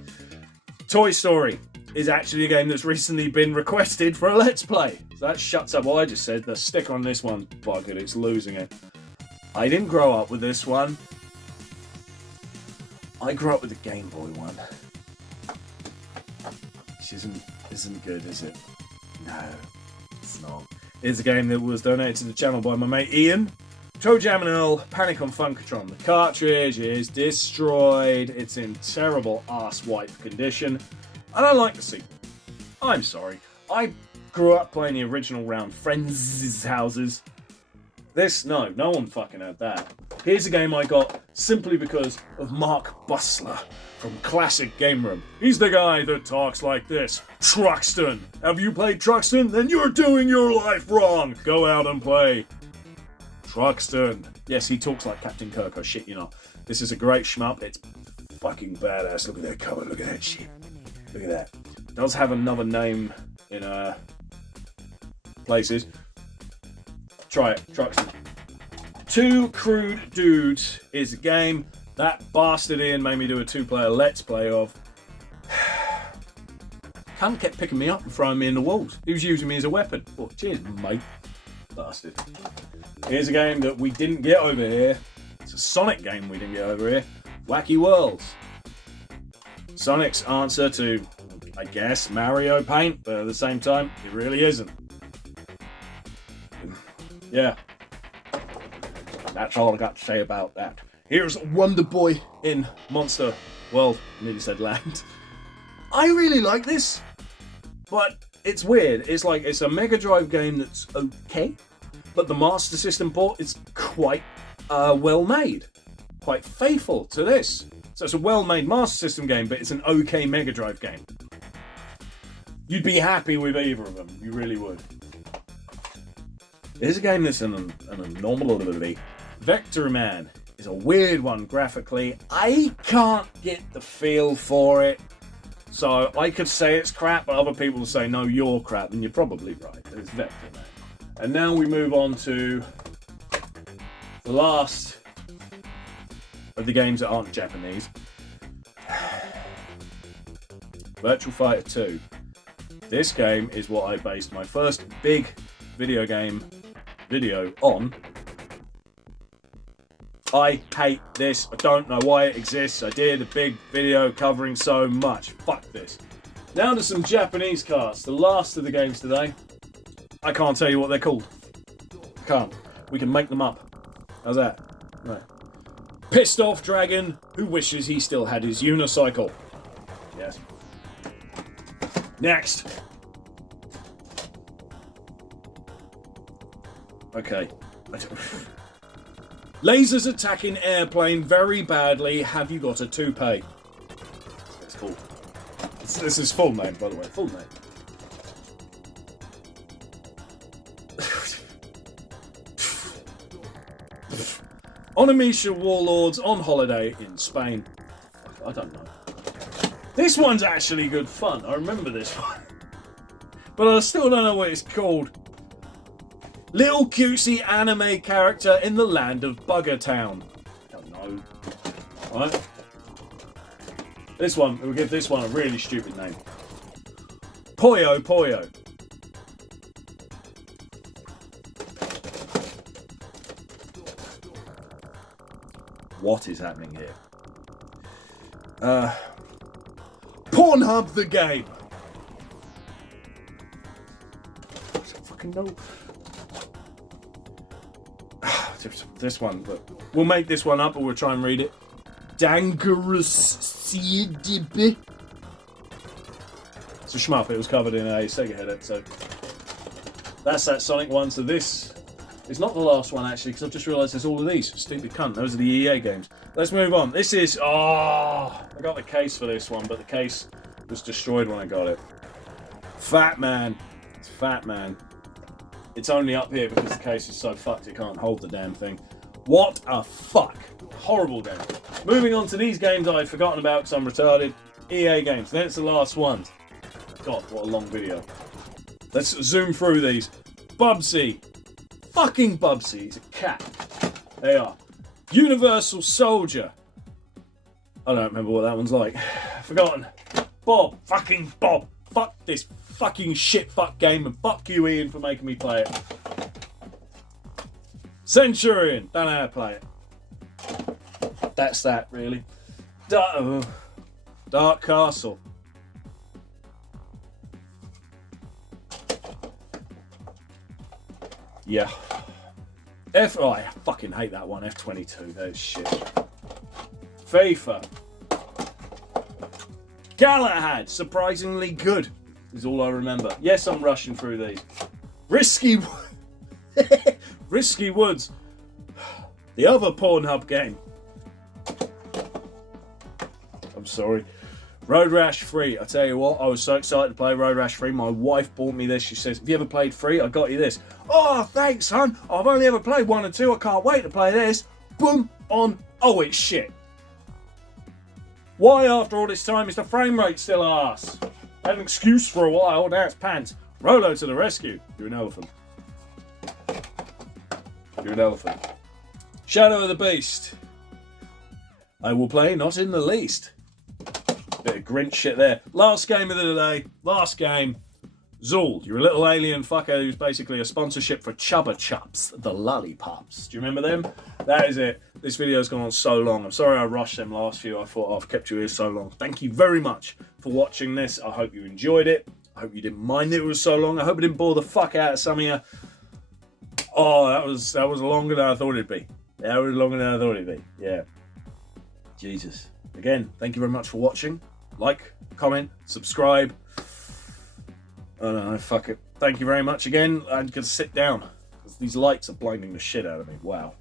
Toy Story is actually a game that's recently been requested for a Let's Play. So that shuts up what I just said. The stick on this one, buggered, it's losing it. I didn't grow up with this one. I grew up with the Game Boy one. Which isn't good, is it? No, it's not. It's a game that was donated to the channel by my mate Ian. ToeJam and Earl, Panic on Funkatron. The cartridge is destroyed. It's in terrible ass wipe condition. I don't like the sequel. I'm sorry. I grew up playing the original round friends' houses. This, no one fucking had that. Here's a game I got simply because of Mark Bustler from Classic Game Room. He's the guy that talks like this. Truxton. Have you played Truxton? Then you're doing your life wrong. Go out and play Truxton. Yes, he talks like Captain Kirk. I shit you not. This is a great shmup. It's fucking badass. Look at that cover. Look at that shit. Look at that. It does have another name in places. Try it. Truxton. Two Crude Dudes is a game that bastard Ian made me do a 2-player Let's Play of. Cunt kept picking me up and throwing me in the walls. He was using me as a weapon. Oh, cheers, mate. Bastard. Here's a game that we didn't get over here. It's a Sonic game we didn't get over here. Wacky Worlds. Sonic's answer to, I guess, Mario Paint, but at the same time, it really isn't. Yeah. That's all I got to say about that. Here's Wonder Boy in Monster World. I nearly said Land. I really like this, but it's weird. It's like it's a Megadrive game that's okay, but the Master System port is quite well made, quite faithful to this. So it's a well-made Master System game, but it's an okay Megadrive game. You'd be happy with either of them. You really would. Here's a game that's an anomaly. Vector Man is a weird one graphically. I can't get the feel for it. So I could say it's crap, but other people will say, no, you're crap, and you're probably right. It's Vector Man. And now we move on to the last of the games that aren't Japanese. Virtual Fighter 2. This game is what I based my first big video game video on. I hate this. I don't know why it exists. I did a big video covering so much. Fuck this. Now to some Japanese carts. The last of the games today. I can't tell you what they're called. Can't. We can make them up. How's that? Right. Pissed Off Dragon who wishes he still had his unicycle. Yes. Next. Okay. Lasers attacking airplane very badly. Have you got a toupee? It's cool. This is full name, by the way. Full name. Onimisha Warlords on holiday in Spain. I don't know. This one's actually good fun. I remember this one. But I still don't know what it's called. Little cutesy anime character in the land of Bugger Town. I don't know. Alright. This one, we'll give this one a really stupid name. Puyo Puyo. What is happening here? Pornhub the game. I don't fucking know. This one, but we'll make this one up or we'll try and read it. Dangerous CDB. It's a shmup. It was covered in a Sega Head episode. That's that Sonic one. So this is not the last one actually, because I've just realised there's all of these. Stupid cunt. Those are the EA games. Let's move on. This is I got the case for this one, but the case was destroyed when I got it. Fat Man. It's Fat Man. It's only up here because the case is so fucked it can't hold the damn thing. What a fuck. Horrible game. Moving on to these games I'd forgotten about because I'm retarded. EA games. Then it's the last ones. God, what a long video. Let's zoom through these. Bubsy. Fucking Bubsy. He's a cat. They are. Universal Soldier. I don't remember what that one's like. Forgotten. Bob. Fucking Bob. Fuck this fucking shit fuck game and fuck you Ian for making me play it. Centurion. Don't know how to play it. That's that really. Dark Castle. Yeah. I fucking hate that one. F22. That is shit. FIFA. Galahad. Surprisingly good. is all I remember. Yes, I'm rushing through these. Risky Woods. The other Pornhub game. I'm sorry. Road Rash 3. I tell you what, I was so excited to play Road Rash 3. My wife bought me this. She says, have you ever played 3? I got you this. Oh, thanks, son. I've only ever played 1 and 2. I can't wait to play this. Boom, on. Oh, it's shit. Why, after all this time, is the frame rate still arse? I had an excuse for a while, now it's pants. Rolo to the rescue. You're an elephant. You're an elephant. Shadow of the Beast. I will play, not in the least. Bit of Grinch shit there. Last game of the day. Last game. Zool. You're a little alien fucker who's basically a sponsorship for Chubba Chups, the lollipops. Do you remember them? That is it. This video's gone on so long. I'm sorry I rushed them last few. I thought I've kept you here so long. Thank you very much for watching this. I hope you enjoyed it. I hope you didn't mind it was so long. I hope it didn't bore the fuck out of some of you. Oh, that was longer than I thought it'd be. That was longer than I thought it'd be. Yeah. Jesus. Again, thank you very much for watching. Like, comment, subscribe. I don't know, fuck it. Thank you very much again. I'm going to sit down because these lights are blinding the shit out of me. Wow.